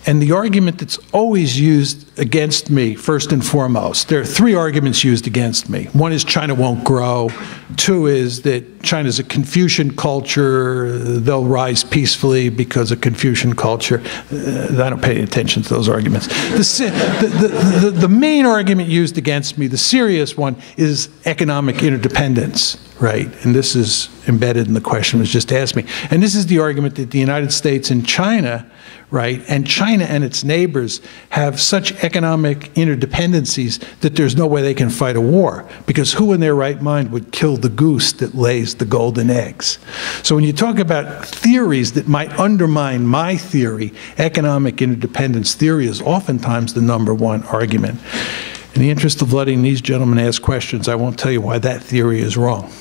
And the argument that's always used against me, first and foremost, there are three arguments used against me. One is China won't grow. Two is that China's a Confucian culture. They'll rise peacefully because of Confucian culture. I don't pay attention to those arguments. The main argument used against me, the serious one, is economic interdependence, right? And this is embedded in the question that was just asked me. And this is the argument that the United States and China, right, and China and its neighbors have such economic interdependencies that there's no way they can fight a war, because who in their right mind would kill the goose that lays the golden eggs? So when you talk about theories that might undermine my theory, economic interdependence theory is oftentimes the #1 argument. In the interest of letting these gentlemen ask questions, I won't tell you why that theory is wrong.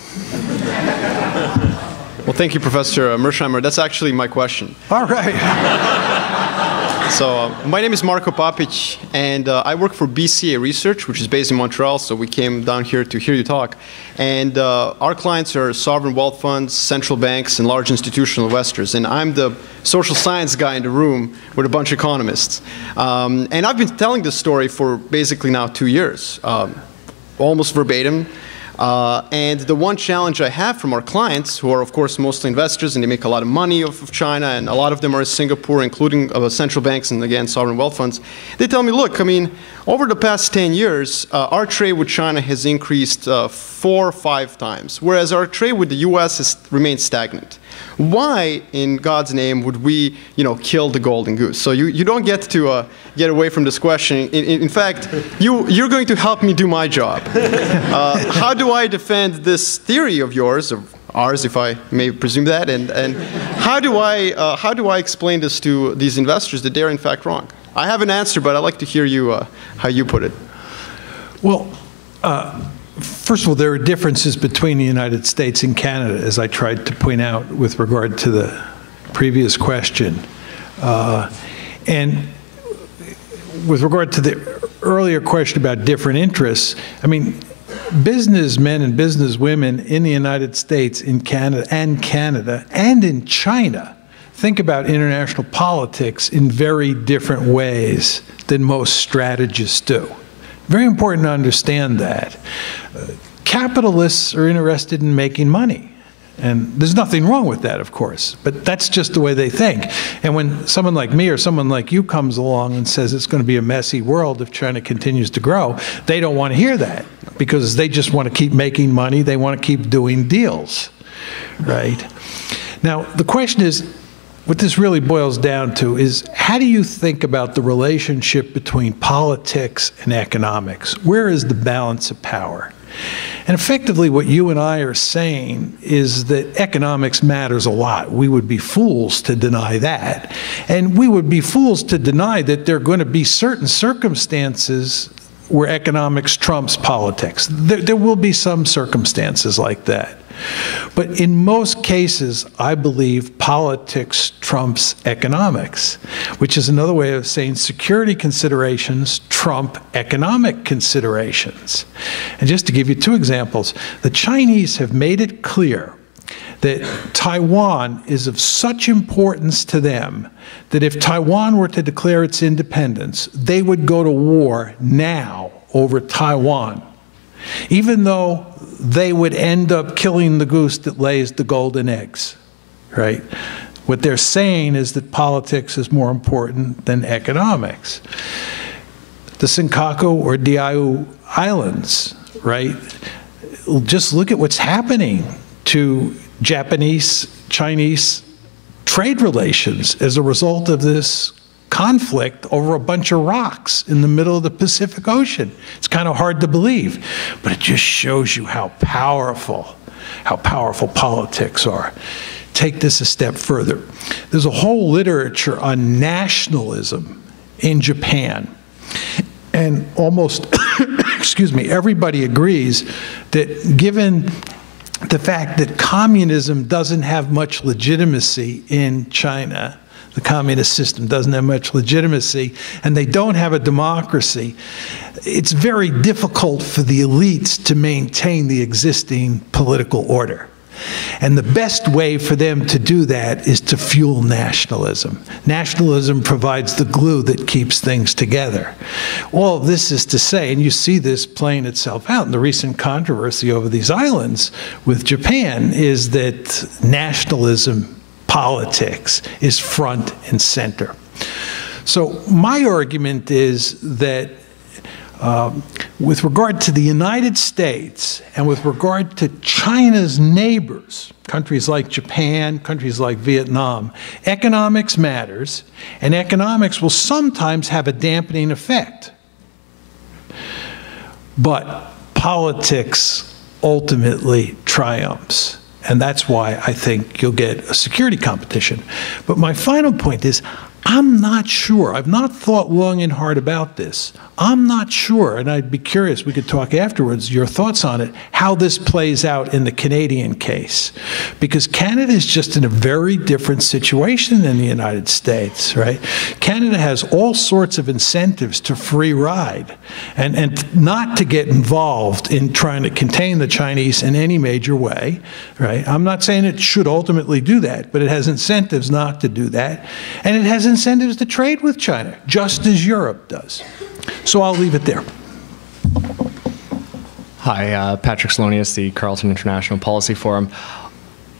Well, thank you, Professor Mearsheimer. That's actually my question. All right. So my name is Marko Papic, and I work for BCA Research, which is based in Montreal, so we came down here to hear you talk. And our clients are sovereign wealth funds, central banks, and large institutional investors. And I'm the social science guy in the room with a bunch of economists. And I've been telling this story for basically now 2 years, almost verbatim. And the one challenge I have from our clients, who are of course mostly investors and they make a lot of money off of China, and a lot of them are in Singapore, including central banks and again sovereign wealth funds, they tell me, look, I mean, Over the past 10 years, our trade with China has increased 4 or 5 times, whereas our trade with the U.S. has remained stagnant. Why, in God's name, would we, kill the golden goose? So you don't get to get away from this question. In fact, you're going to help me do my job. How do I defend this theory of yours, of ours, if I may presume that, and how do I explain this to these investors that they're in fact wrong? I have an answer, but I'd like to hear you how you put it. Well, first of all, there are differences between the United States and Canada, as I tried to point out with regard to the previous question. And with regard to the earlier question about different interests, I mean, businessmen and businesswomen in the United States, in Canada, and in China think about international politics in very different ways than most strategists do. Very important to understand that. Capitalists are interested in making money, and there's nothing wrong with that, of course, but that's just the way they think. And when someone like me or someone like you comes along and says it's going to be a messy world if China continues to grow, they don't want to hear that, because they just want to keep making money, they want to keep doing deals, right? Now, the question is, what this really boils down to is, how do you think about the relationship between politics and economics? Where is the balance of power? And effectively, what you and I are saying is that economics matters a lot. We would be fools to deny that. And we would be fools to deny that there are going to be certain circumstances where economics trumps politics. There will be some circumstances like that. But in most cases, I believe politics trumps economics, which is another way of saying security considerations trump economic considerations. And just to give you 2 examples, the Chinese have made it clear that Taiwan is of such importance to them that if Taiwan were to declare its independence, they would go to war now over Taiwan, even though they would end up killing the goose that lays the golden eggs, right? What they're saying is that politics is more important than economics. The Senkaku or Diaoyu Islands, right? Just look at what's happening to Japanese-Chinese trade relations as a result of this conflict over a bunch of rocks in the middle of the Pacific Ocean. It's kind of hard to believe, but it just shows you how powerful politics are. Take this a step further. There's a whole literature on nationalism in Japan, and almost, excuse me, everybody agrees that given the fact that communism doesn't have much legitimacy in China, the communist system doesn't have much legitimacy, and they don't have a democracy, it's very difficult for the elites to maintain the existing political order. And the best way for them to do that is to fuel nationalism. Nationalism provides the glue that keeps things together. All of this is to say, and you see this playing itself out in the recent controversy over these islands with Japan, is that nationalism politics is front and center. So my argument is that with regard to the United States and with regard to China's neighbors, countries like Japan, countries like Vietnam, economics matters, and economics will sometimes have a dampening effect. But politics ultimately triumphs. And that's why I think you'll get a security competition. But my final point is, I'm not sure. I've not thought long and hard about this. I'm not sure, and I'd be curious, we could talk afterwards, your thoughts on it, how this plays out in the Canadian case. Because Canada is just in a very different situation than the United States, right? Canada has all sorts of incentives to free ride and not to get involved in trying to contain the Chinese in any major way, right? I'm not saying it should ultimately do that, but it has incentives not to do that. And it has incentives to trade with China, just as Europe does. So I'll leave it there. Hi, Patrick Salonius, the Carleton International Policy Forum.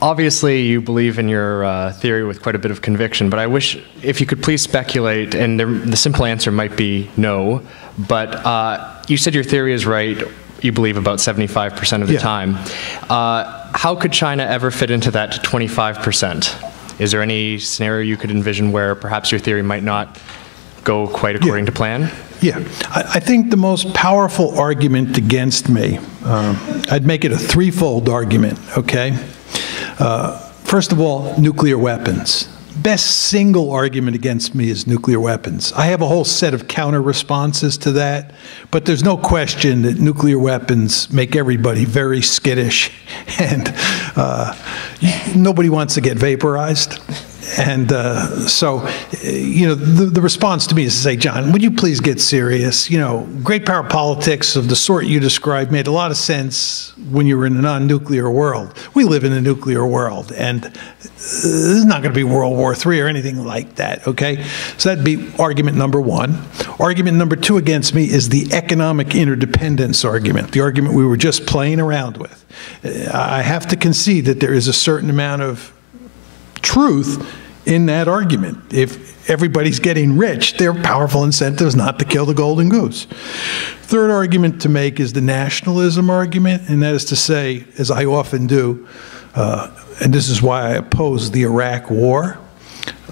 Obviously, you believe in your theory with quite a bit of conviction, but I wish if you could please speculate, and the simple answer might be no, but you said your theory is right, you believe about 75% of the time. How could China ever fit into that 25%? Is there any scenario you could envision where perhaps your theory might not go quite according to plan? Yeah, I think the most powerful argument against me, I'd make it a threefold argument, okay? First of all, nuclear weapons. Best single argument against me is nuclear weapons. I have a whole set of counter responses to that, but there's no question that nuclear weapons make everybody very skittish, and nobody wants to get vaporized. And so, you know, the response to me is to say, John, would you please get serious? You know, great power politics of the sort you described made a lot of sense when you were in a non-nuclear world. We live in a nuclear world, and this is not going to be World War III or anything like that, okay? So that'd be argument number one. Argument number two against me is the economic interdependence argument, the argument we were just playing around with. I have to concede that there is a certain amount of truth in that argument. If everybody's getting rich, there are powerful incentives not to kill the golden goose. Third argument to make is the nationalism argument, and that is to say, as I often do, and this is why I oppose the Iraq War,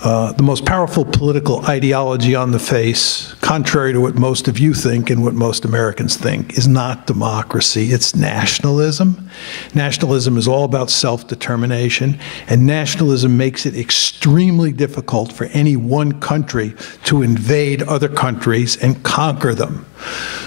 the most powerful political ideology on the face, contrary to what most of you think and what most Americans think, is not democracy, it's nationalism. Nationalism is all about self-determination, and nationalism makes it extremely difficult for any one country to invade other countries and conquer them.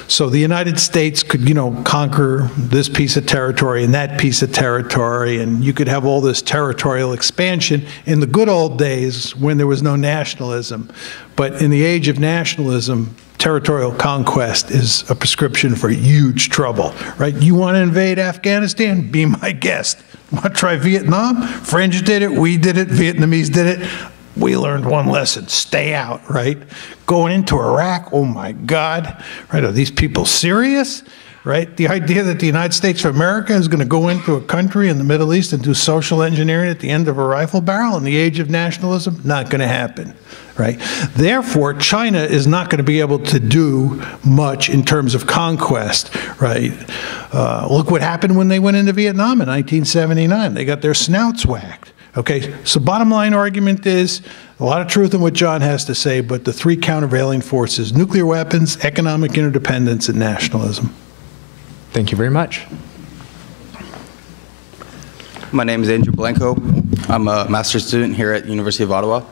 So the United States could, you know, conquer this piece of territory and that piece of territory, and you could have all this territorial expansion in the good old days when there was no nationalism. But in the age of nationalism, territorial conquest is a prescription for huge trouble, right? You want to invade Afghanistan? Be my guest. Want to try Vietnam? French did it, we did it, Vietnamese did it. We learned one lesson, stay out, right? Going into Iraq, oh my God, right? Are these people serious, right? The idea that the United States of America is going to go into a country in the Middle East and do social engineering at the end of a rifle barrel in the age of nationalism, not going to happen, right? Therefore, China is not going to be able to do much in terms of conquest, right? Look what happened when they went into Vietnam in 1979. They got their snouts whacked. Okay, so bottom line argument is a lot of truth in what John has to say, but the three countervailing forces: nuclear weapons, economic interdependence, and nationalism. Thank you very much. My name is Andrew Blanco. I'm a master's student here at University of Ottawa.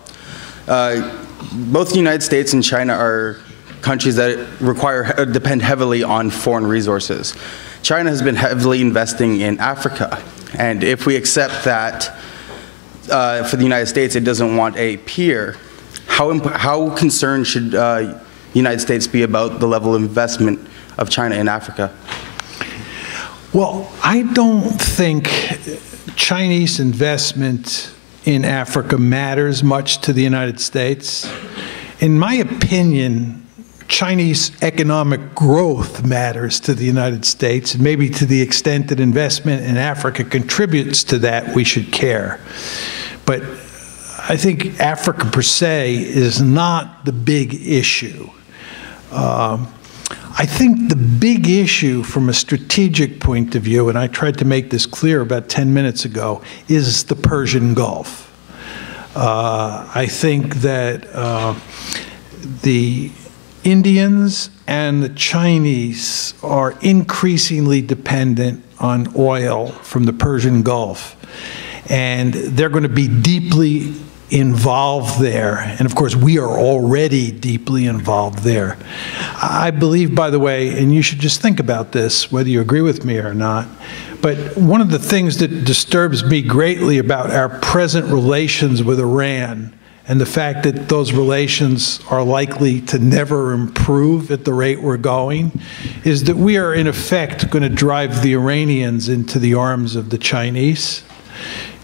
Both the United States and China are countries that depend heavily on foreign resources. China has been heavily investing in Africa, and if we accept that for the United States, it doesn't want a peer, how concerned should the United States be about the level of investment of China in Africa? Well, I don't think Chinese investment in Africa matters much to the United States. In my opinion, Chinese economic growth matters to the United States, and maybe to the extent that investment in Africa contributes to that, we should care. But I think Africa per se is not the big issue. I think the big issue from a strategic point of view, and I tried to make this clear about 10 minutes ago, is the Persian Gulf. I think that the Indians and the Chinese are increasingly dependent on oil from the Persian Gulf. And they're going to be deeply involved there. And of course, we are already deeply involved there. I believe, by the way, and you should just think about this, whether you agree with me or not, but one of the things that disturbs me greatly about our present relations with Iran and the fact that those relations are likely to never improve at the rate we're going, is that we are in effect going to drive the Iranians into the arms of the Chinese.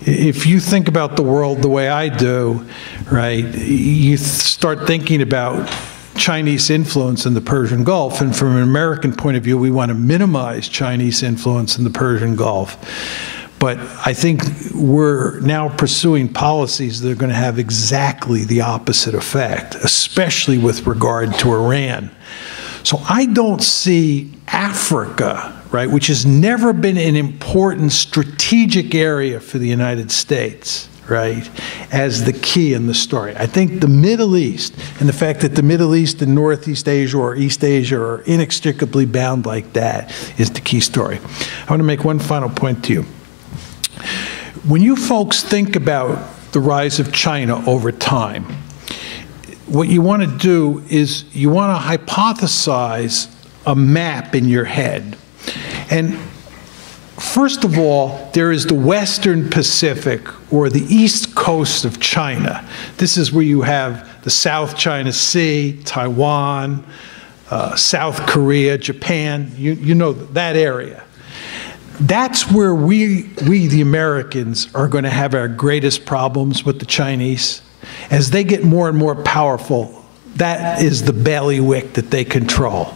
If you think about the world the way I do, right, you start thinking about Chinese influence in the Persian Gulf, and from an American point of view, we want to minimize Chinese influence in the Persian Gulf. But I think we're now pursuing policies that are going to have exactly the opposite effect, especially with regard to Iran. So I don't see Africa, right, which has never been an important strategic area for the United States, right, as the key in the story. I think the Middle East and the fact that the Middle East and Northeast Asia or East Asia are inextricably bound like that is the key story. I want to make one final point to you. When you folks think about the rise of China over time, what you want to do is you want to hypothesize a map in your head. And first of all, there is the Western Pacific, or the east coast of China. This is where you have the South China Sea, Taiwan, South Korea, Japan, you know that area. That's where we the Americans are going to have our greatest problems with the Chinese. As they get more and more powerful, that is the bailiwick that they control.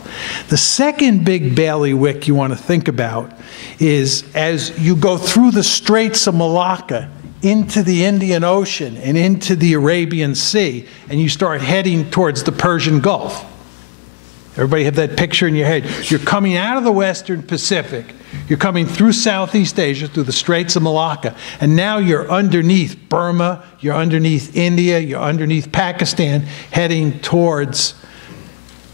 The second big bailiwick you want to think about is as you go through the Straits of Malacca into the Indian Ocean and into the Arabian Sea, and you start heading towards the Persian Gulf. Everybody have that picture in your head. You're coming out of the Western Pacific. You're coming through Southeast Asia, through the Straits of Malacca, and now you're underneath Burma, you're underneath India, you're underneath Pakistan, heading towards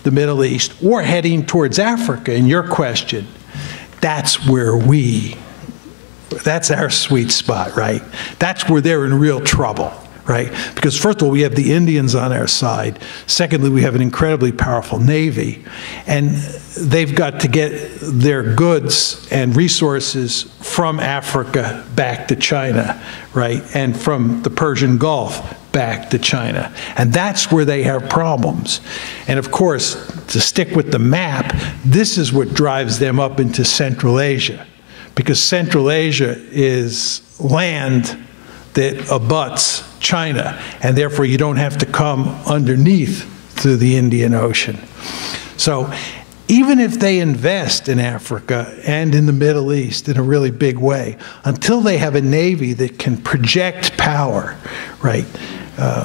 the Middle East, or heading towards Africa, in your question. That's where that's our sweet spot, right? That's where they're in real trouble, right? Because first of all, we have the Indians on our side. Secondly, we have an incredibly powerful Navy. And they've got to get their goods and resources from Africa back to China, right? And from the Persian Gulf back to China. And that's where they have problems. And of course, to stick with the map, this is what drives them up into Central Asia. Because Central Asia is land that abuts China, and therefore you don't have to come underneath through the Indian Ocean. So even if they invest in Africa and in the Middle East in a really big way, until they have a Navy that can project power, right,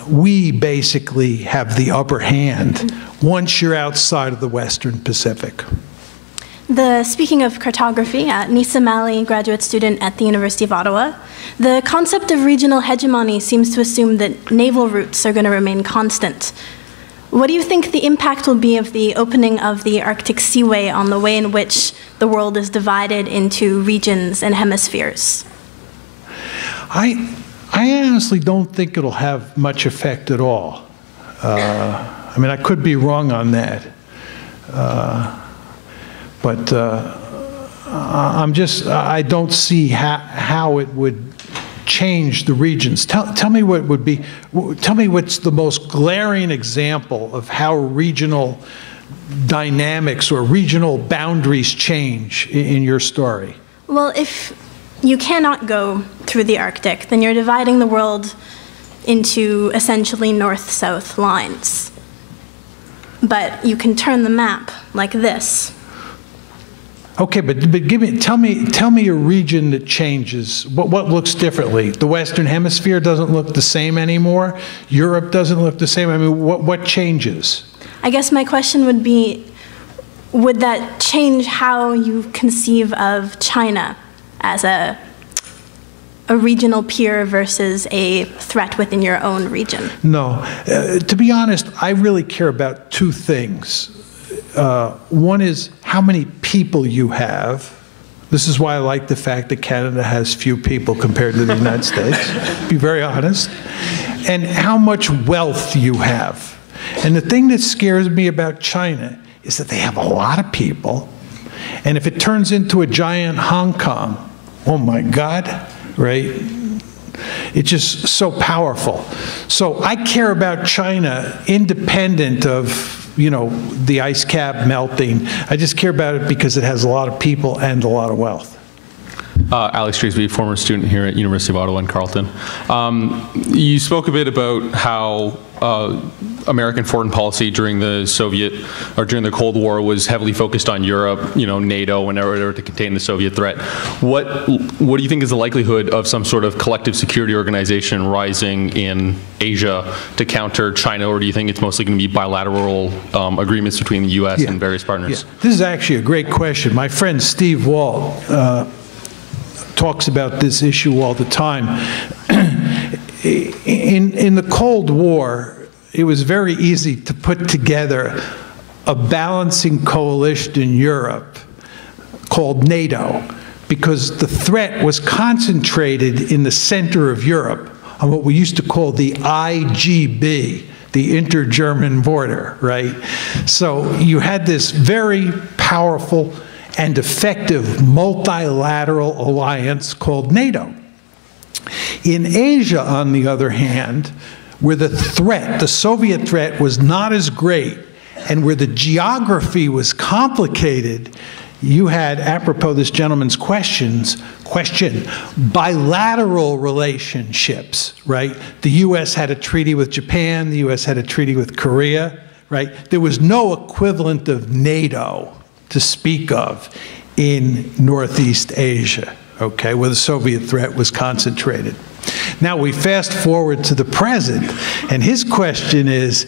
we basically have the upper hand once you're outside of the Western Pacific. Speaking of cartography, Nisa Mali, graduate student at the University of Ottawa, the concept of regional hegemony seems to assume that naval routes are going to remain constant. What do you think the impact will be of the opening of the Arctic Seaway on the way in which the world is divided into regions and hemispheres? I honestly don't think it'll have much effect at all. I mean, I could be wrong on that. But I don't see how it would change the regions. Tell me what would be, tell me what's the most glaring example of how regional dynamics or regional boundaries change in your story. Well, if you cannot go through the Arctic, then you're dividing the world into essentially north-south lines. But you can turn the map like this. Okay, but tell me a region that changes. What looks differently? The Western Hemisphere doesn't look the same anymore. Europe doesn't look the same. I mean, what changes? I guess my question would be, would that change how you conceive of China as a regional peer versus a threat within your own region? No. To be honest, I really care about two things. One is how many people you have. This is why I like the fact that Canada has few people compared to the United States, to be very honest. And how much wealth you have. And the thing that scares me about China is that they have a lot of people. And if it turns into a giant Hong Kong, oh my God, right? It's just so powerful. So I care about China independent of, you know, the ice cap melting. I just care about it because it has a lot of people and a lot of wealth. Alex Treesby, former student here at University of Ottawa in Carleton. You spoke a bit about how American foreign policy during the during the Cold War was heavily focused on Europe, NATO, in order to contain the Soviet threat. What do you think is the likelihood of some sort of collective security organization rising in Asia to counter China, or do you think it's mostly going to be bilateral agreements between the U.S. and various partners? Yeah. This is actually a great question. My friend Steve Walt talks about this issue all the time. In the Cold War, it was very easy to put together a balancing coalition in Europe called NATO, because the threat was concentrated in the center of Europe on what we used to call the IGB, the inter-German border, right? So you had this very powerful and effective multilateral alliance called NATO. In Asia, on the other hand, where the threat, the Soviet threat, was not as great, and where the geography was complicated, you had, apropos this gentleman's question, bilateral relationships, right? The U.S. had a treaty with Japan, the U.S. had a treaty with Korea, right? There was no equivalent of NATO to speak of in Northeast Asia, okay, where the Soviet threat was concentrated. Now we fast forward to the present, and his question is,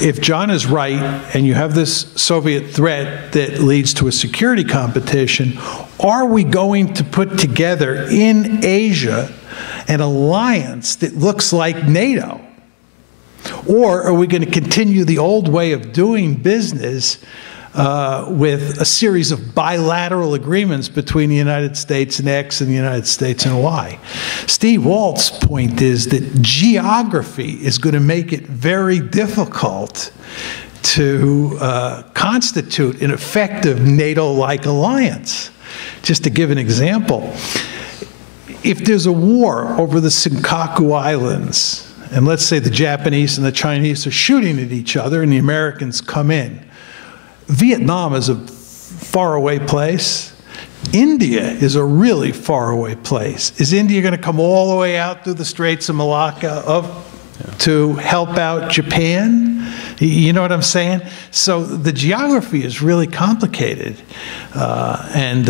if John is right and you have this Soviet threat that leads to a security competition, are we going to put together in Asia an alliance that looks like NATO? Or are we going to continue the old way of doing business with a series of bilateral agreements between the United States and X and the United States and Y? Steve Walt's point is that geography is going to make it very difficult to constitute an effective NATO-like alliance. Just to give an example, if there's a war over the Senkaku Islands, and let's say the Japanese and the Chinese are shooting at each other and the Americans come in, Vietnam is a faraway place. India is a really faraway place. Is India going to come all the way out through the Straits of Malacca to help out Japan? You know what I'm saying? So the geography is really complicated. I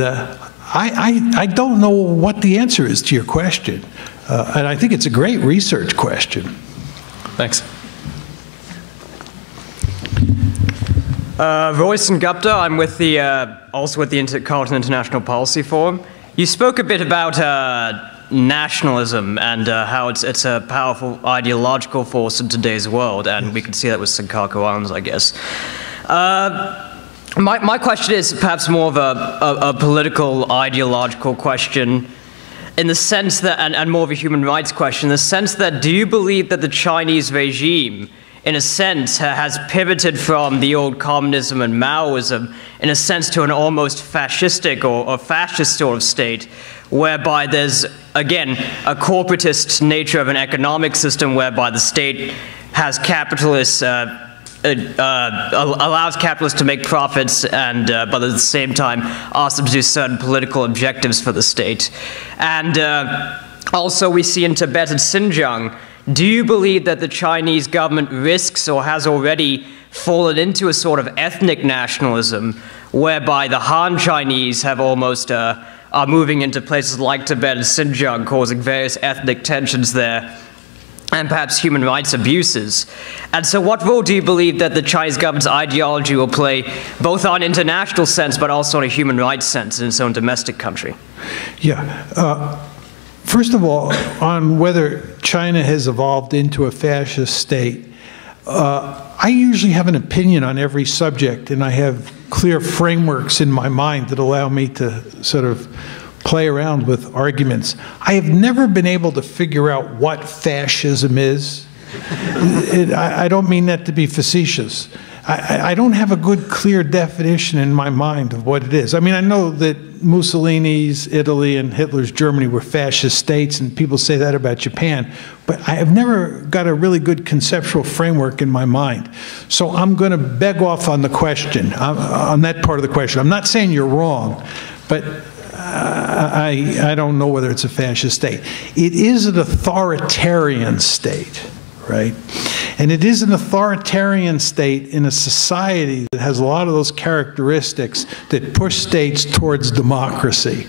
don't know what the answer is to your question. And I think it's a great research question. Thanks. Royson Gupta, I'm with the, also with the Carleton International Policy Forum. You spoke a bit about nationalism and how it's a powerful ideological force in today's world, and we can see that with Senkaku Islands, I guess. My question is perhaps more of a political, ideological question, in the sense that, and more of a human rights question, in the sense that, do you believe that the Chinese regime, in a sense, has pivoted from the old communism and Maoism, in a sense, to an almost fascistic or fascist sort of state, whereby there's, again, a corporatist nature of an economic system whereby the state has capitalists, allows capitalists to make profits, and but at the same time asks them to do certain political objectives for the state. And also we see in Tibet and Xinjiang, do you believe that the Chinese government risks or has already fallen into a sort of ethnic nationalism, whereby the Han Chinese have almost are moving into places like Tibet and Xinjiang, causing various ethnic tensions there, and perhaps human rights abuses? And so what role do you believe that the Chinese government's ideology will play, both on an international sense, but also on a human rights sense in its own domestic country? Yeah. First of all, on whether China has evolved into a fascist state, I usually have an opinion on every subject, and I have clear frameworks in my mind that allow me to sort of play around with arguments. I have never been able to figure out what fascism is. I don't mean that to be facetious. I don't have a good, clear definition in my mind of what it is. I mean, I know that Mussolini's Italy and Hitler's Germany were fascist states, and people say that about Japan, but I have never got a really good conceptual framework in my mind. So I'm going to beg off on the question, on that part of the question. I'm not saying you're wrong, but I don't know whether it's a fascist state. It is an authoritarian state, right? And it is an authoritarian state in a society that has a lot of those characteristics that push states towards democracy.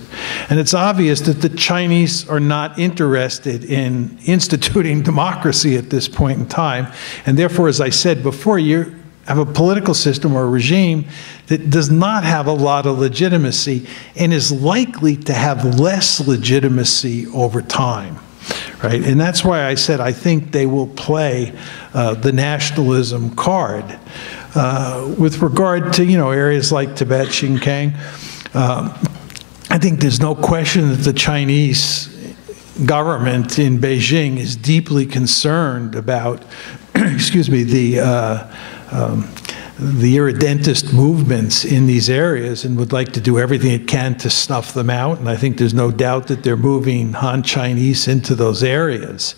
And it's obvious that the Chinese are not interested in instituting democracy at this point in time. And therefore, as I said before, you have a political system or a regime that does not have a lot of legitimacy and is likely to have less legitimacy over time. Right? And that's why I said I think they will play the nationalism card. With regard to, areas like Tibet, Xinjiang, I think there's no question that the Chinese government in Beijing is deeply concerned about, excuse me, the irredentist movements in these areas and would like to do everything it can to snuff them out. And I think there's no doubt that they're moving Han Chinese into those areas.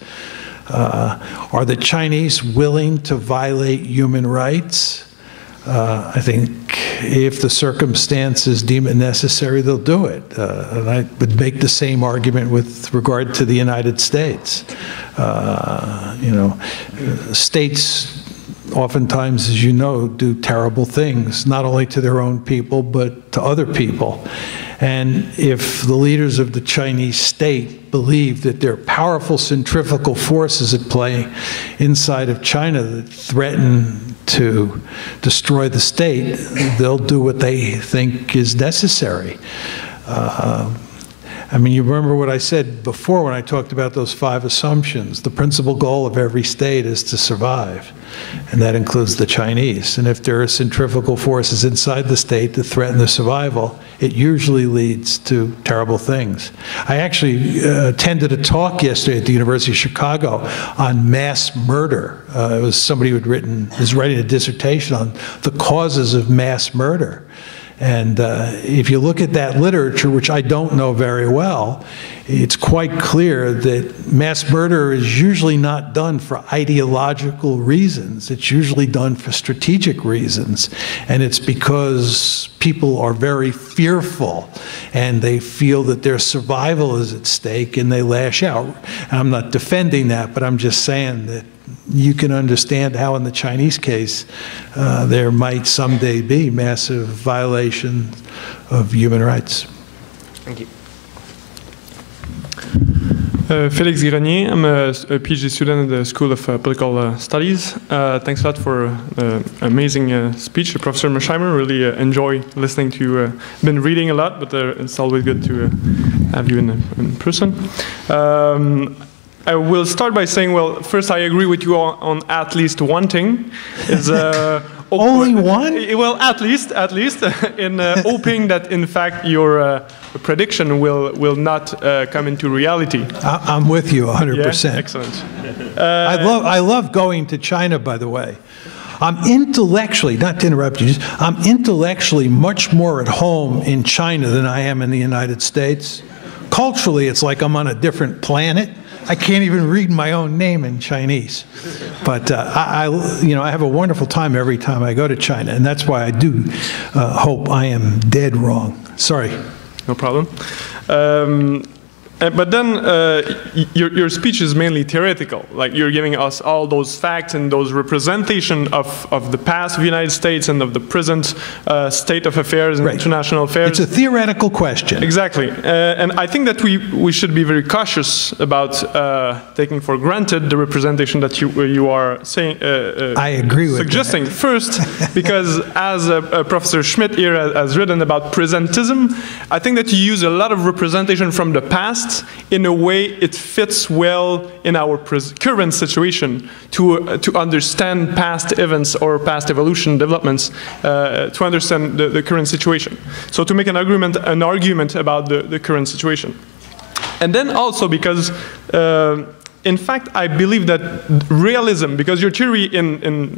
Are the Chinese willing to violate human rights? I think if the circumstances deem it necessary, they'll do it. And I would make the same argument with regard to the United States. States oftentimes, as you know, do terrible things, not only to their own people, but to other people. And if the leaders of the Chinese state believe that there are powerful centrifugal forces at play inside of China that threaten to destroy the state, they'll do what they think is necessary. I mean, you remember what I said before when I talked about those 5 assumptions. The principal goal of every state is to survive, and that includes the Chinese. And if there are centrifugal forces inside the state that threaten the survival, it usually leads to terrible things. I actually attended a talk yesterday at the University of Chicago on mass murder. It was somebody who was writing a dissertation on the causes of mass murder. And if you look at that literature, which I don't know very well, it's quite clear that mass murder is usually not done for ideological reasons. It's usually done for strategic reasons. And it's because people are very fearful and they feel that their survival is at stake and they lash out. And I'm not defending that, but I'm just saying that you can understand how in the Chinese case there might someday be massive violation of human rights. Thank you. Félix Grenier, I'm a PhD student at the School of Political Studies. Thanks a lot for an amazing speech, Professor Mearsheimer. Really enjoy listening to. Been reading a lot, but it's always good to have you in person. I will start by saying, well, first I agree with you on at least one thing. Is only one? Well, at least, in hoping that in fact your prediction will not come into reality. I'm with you 100%. Yeah? Excellent. I love going to China, by the way. I'm intellectually, not to interrupt you, I'm intellectually much more at home in China than I am in the United States. Culturally, it's like I'm on a different planet. I can't even read my own name in Chinese. But I have a wonderful time every time I go to China, and that's why I do hope I am dead wrong. Sorry. No problem. But then your speech is mainly theoretical. Like you're giving us all those facts and those representation of the past of the United States and of the present state of affairs and international affairs. It's a theoretical question. Exactly. And I think that we should be very cautious about taking for granted the representation that you are saying. I agree with suggesting. that. First, because as Professor Schmidt here has written about presentism, I think that you use a lot of representation from the past. In a way, it fits well in our current situation to understand past events or past evolution developments, to understand the current situation. So to make an argument about the current situation. And then also because, in fact, I believe that realism, because your theory in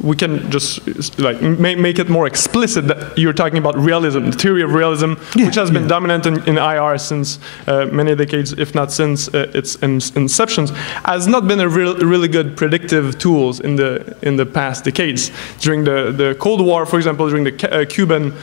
we can just like make it more explicit that you're talking about realism, the theory of realism, which has been dominant in IR since many decades, if not since its inception, has not been a really good predictive tools in the past decades. During the Cold War, for example, during the Cuban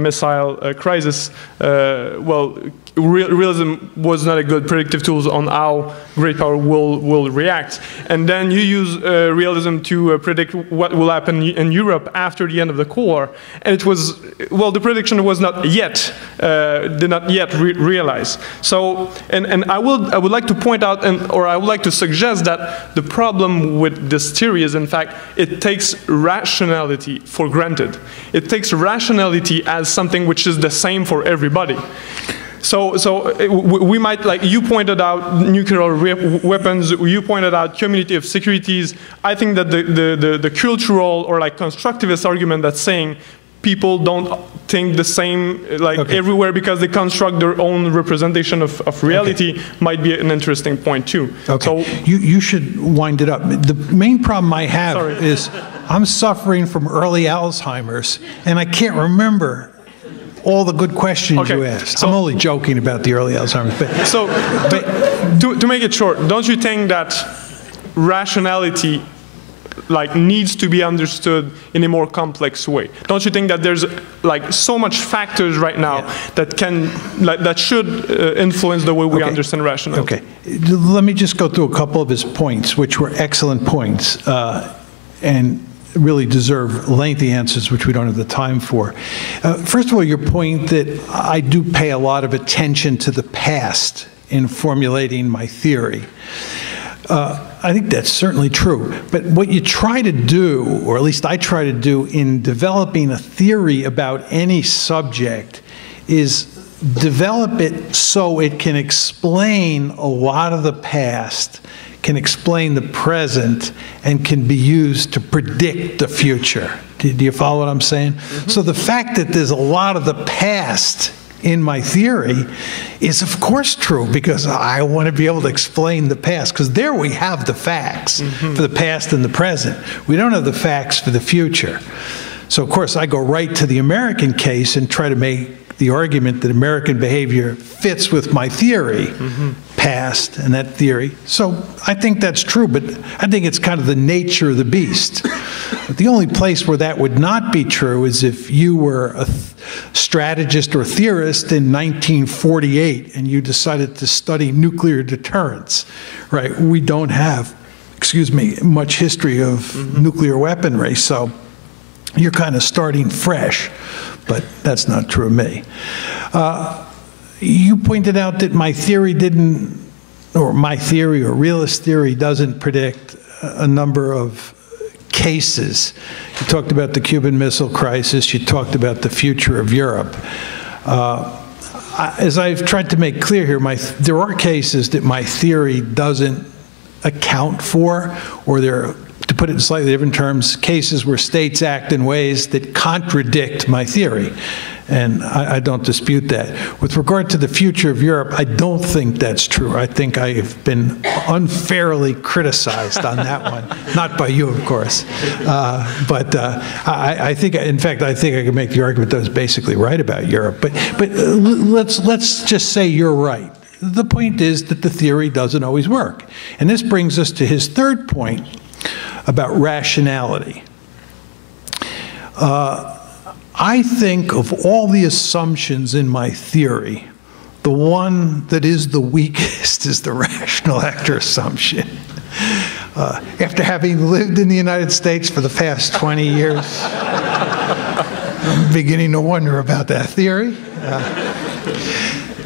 Missile Crisis, well, realism was not a good predictive tool on how great power will react. And then you use realism to predict what will happen in Europe after the end of the Cold War. And it was, well, the prediction was not yet, did not yet realize. So, and I would like to point out, or I would like to suggest that the problem with this theory is, in fact, it takes rationality for granted. It takes rationality as something which is the same for everybody. So we might, like you pointed out, nuclear weapons, you pointed out community of securities. I think that the cultural or like constructivist argument that's saying people don't think the same like everywhere because they construct their own representation of reality might be an interesting point too. Okay. So you should wind it up. The main problem I have is I'm suffering from early Alzheimer's and I can't remember all the good questions you asked. I'm only joking about the early Alzheimer's. But to make it short, don't you think that rationality like needs to be understood in a more complex way? Don't you think that there's like so much factors right now that can that should influence the way we understand rationality? Okay, let me just go through a couple of his points, which were excellent points, and really deserve lengthy answers, which we don't have the time for. First of all, your point that I do pay a lot of attention to the past in formulating my theory. I think that's certainly true. But what you try to do, or at least I try to do in developing a theory about any subject, is develop it so it can explain a lot of the past, can explain the present, and can be used to predict the future. Do you follow what I'm saying? Mm-hmm. So the fact that there's a lot of the past in my theory is of course true because I want to be able to explain the past, because there we have the facts for the past and the present. We don't have the facts for the future. So of course I go right to the American case and try to make the argument that American behavior fits with my theory, past and that theory. So I think that's true, but I think it's kind of the nature of the beast. But the only place where that would not be true is if you were a strategist or theorist in 1948 and you decided to study nuclear deterrence, right? We don't have, excuse me, much history of nuclear weaponry, so you're kind of starting fresh. But that's not true of me. You pointed out that my theory didn't, or my theory or realist theory doesn't predict a number of cases. You talked about the Cuban Missile Crisis. You talked about the future of Europe. As I've tried to make clear here, there are cases that my theory doesn't account for, or they're, to put it in slightly different terms, cases where states act in ways that contradict my theory. And I don't dispute that. With regard to the future of Europe, I don't think that's true. I think I have been unfairly criticized on that one. Not by you, of course. I think, in fact, I think I can make the argument that I was basically right about Europe. But let's just say you're right. The point is that the theory doesn't always work. And this brings us to his third point about rationality. I think of all the assumptions in my theory, the one that is the weakest is the rational actor assumption. After having lived in the United States for the past 20 years, I'm beginning to wonder about that theory.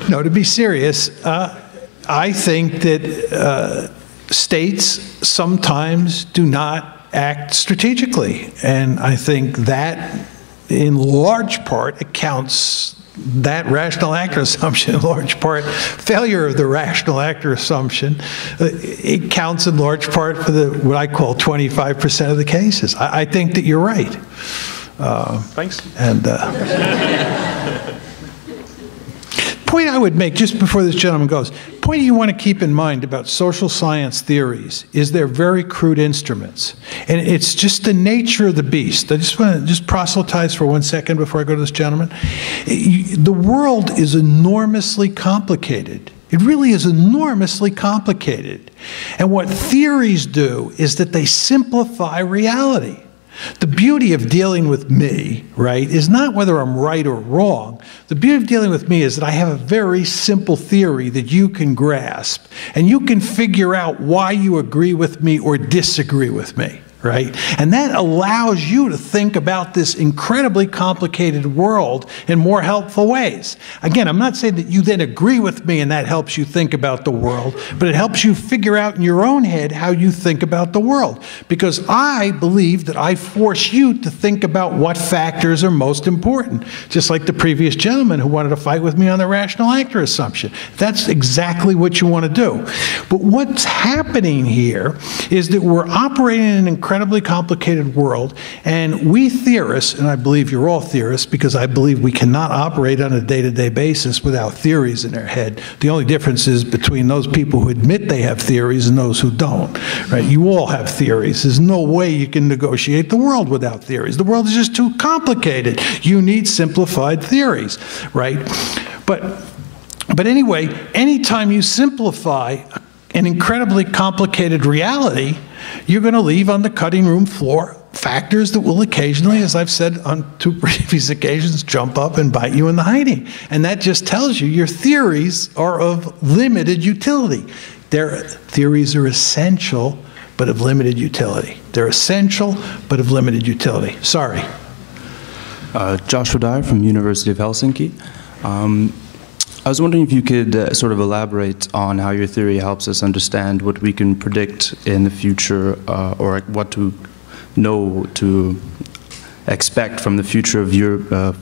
No, to be serious, I think that states sometimes do not act strategically, and I think that in large part accounts, that rational actor assumption, in large part, failure of the rational actor assumption, it counts in large part for the, what I call 25% of the cases. I think that you're right. Thanks. And point I would make just before this gentleman goes, point you want to keep in mind about social science theories is they're very crude instruments. And it's just the nature of the beast. I just want to just proselytize for 1 second before I go to this gentleman. The world is enormously complicated. It really is enormously complicated. And what theories do is that they simplify reality. The beauty of dealing with me, right, is not whether I'm right or wrong. The beauty of dealing with me is that I have a very simple theory that you can grasp, and you can figure out why you agree with me or disagree with me. Right? And that allows you to think about this incredibly complicated world in more helpful ways. Again, I'm not saying that you then agree with me and that helps you think about the world, but it helps you figure out in your own head how you think about the world. Because I believe that I force you to think about what factors are most important, just like the previous gentleman who wanted to fight with me on the rational actor assumption. That's exactly what you want to do. But what's happening here is that we're operating in an incredibly complicated world, and we theorists, and I believe you're all theorists because I believe we cannot operate on a day-to-day basis without theories in our head. The only difference is between those people who admit they have theories and those who don't, right? You all have theories. There's no way you can negotiate the world without theories. The world is just too complicated. You need simplified theories, right? But anyway, anytime you simplify an incredibly complicated reality, you're going to leave on the cutting room floor factors that will occasionally, as I've said on 2 previous occasions, jump up and bite you in the hiney. And that just tells you your theories are of limited utility. Their theories are essential, but of limited utility. They're essential, but of limited utility. Sorry. Joshua Dyer from University of Helsinki. I was wondering if you could sort of elaborate on how your theory helps us understand what we can predict in the future or what to know to expect from the future of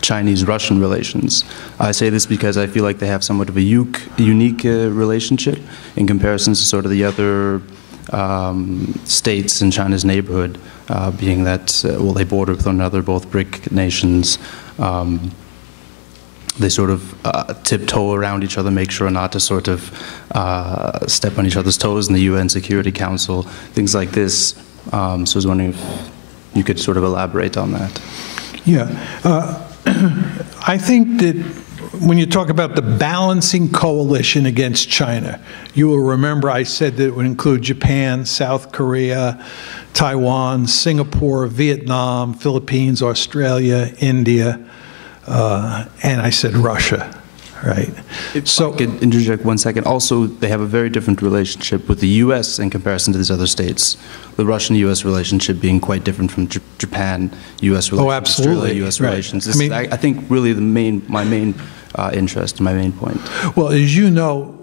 Chinese-Russian relations. I say this because I feel like they have somewhat of a unique relationship in comparison to sort of the other states in China's neighborhood, being that, well, they border with one another, both BRIC nations. They sort of tiptoe around each other, make sure not to sort of step on each other's toes in the UN Security Council, things like this. So I was wondering if you could sort of elaborate on that. Yeah. I think that when you talk about the balancing coalition against China, you will remember I said that it would include Japan, South Korea, Taiwan, Singapore, Vietnam, Philippines, Australia, India, and I said Russia, right? If I could interject 1 second. Also, they have a very different relationship with the U.S. in comparison to these other states. The Russian-U.S. relationship being quite different from Japan-U.S. relations, oh, absolutely. Australia-U.S. Right. relations. This I mean, is, I think, really my main interest, my main point. Well, as you know,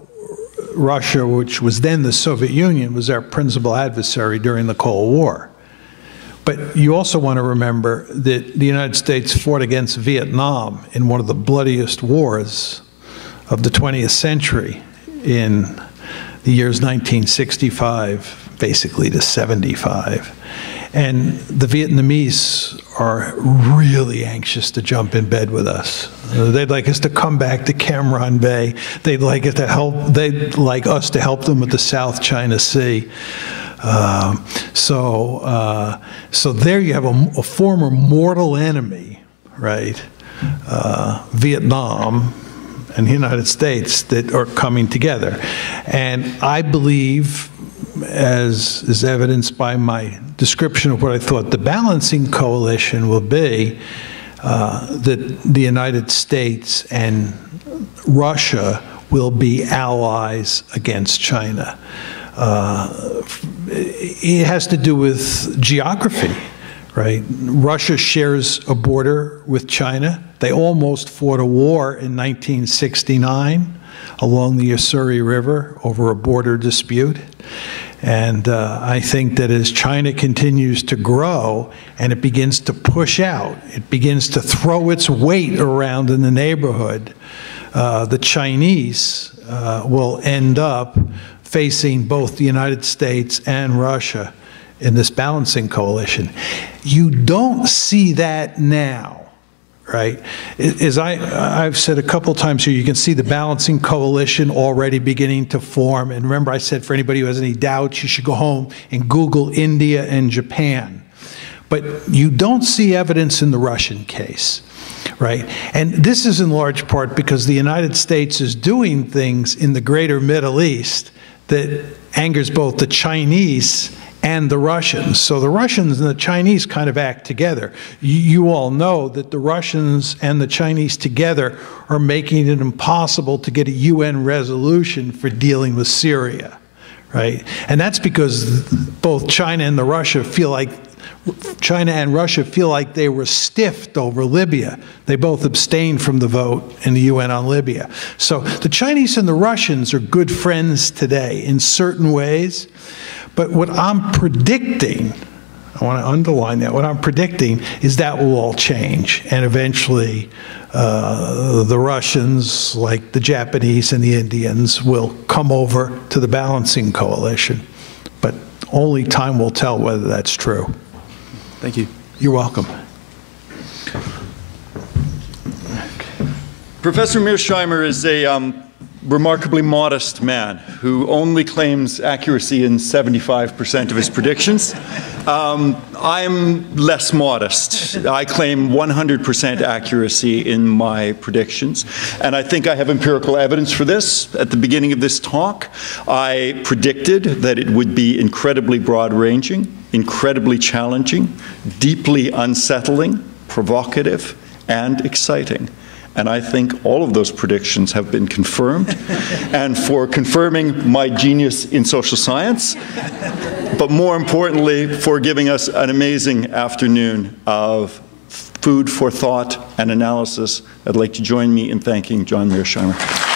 Russia, which was then the Soviet Union, was our principal adversary during the Cold War. But you also want to remember that the United States fought against Vietnam in one of the bloodiest wars of the 20th century in the years 1965, basically to 75. And the Vietnamese are really anxious to jump in bed with us. They'd like us to come back to Cam Ranh Bay. They'd like us to help them with the South China Sea. So there you have a former mortal enemy, right? Vietnam and the United States that are coming together. And I believe, as is evidenced by my description of what I thought the balancing coalition will be, that the United States and Russia will be allies against China. It has to do with geography, right? Russia shares a border with China. They almost fought a war in 1969 along the Ussuri River over a border dispute. And I think that as China continues to grow and it begins to push out, it begins to throw its weight around in the neighborhood, the Chinese will end up facing both the United States and Russia in this balancing coalition. You don't see that now, right? As I've said a couple times here, you can see the balancing coalition already beginning to form. And remember, I said for anybody who has any doubts, you should go home and Google India and Japan. But you don't see evidence in the Russian case, right? And this is in large part because the United States is doing things in the greater Middle East that angers both the Chinese and the Russians. So the Russians and the Chinese kind of act together. You all know that the Russians and the Chinese together are making it impossible to get a UN resolution for dealing with Syria, right? And that's because both China and Russia feel like they were stiffed over Libya. They both abstained from the vote in the UN on Libya. So the Chinese and the Russians are good friends today in certain ways. But what I'm predicting, I want to underline that, what I'm predicting is that will all change. And eventually the Russians, like the Japanese and the Indians, will come over to the balancing coalition. But only time will tell whether that's true. Thank you. You're welcome. Professor Mearsheimer is a remarkably modest man who only claims accuracy in 75% of his predictions. I'm less modest. I claim 100% accuracy in my predictions, and I think I have empirical evidence for this. At the beginning of this talk, I predicted that it would be incredibly broad-ranging, incredibly challenging, deeply unsettling, provocative, and exciting. And I think all of those predictions have been confirmed. And for confirming my genius in social science, but more importantly, for giving us an amazing afternoon of food for thought and analysis, I'd like to join me in thanking John Mearsheimer.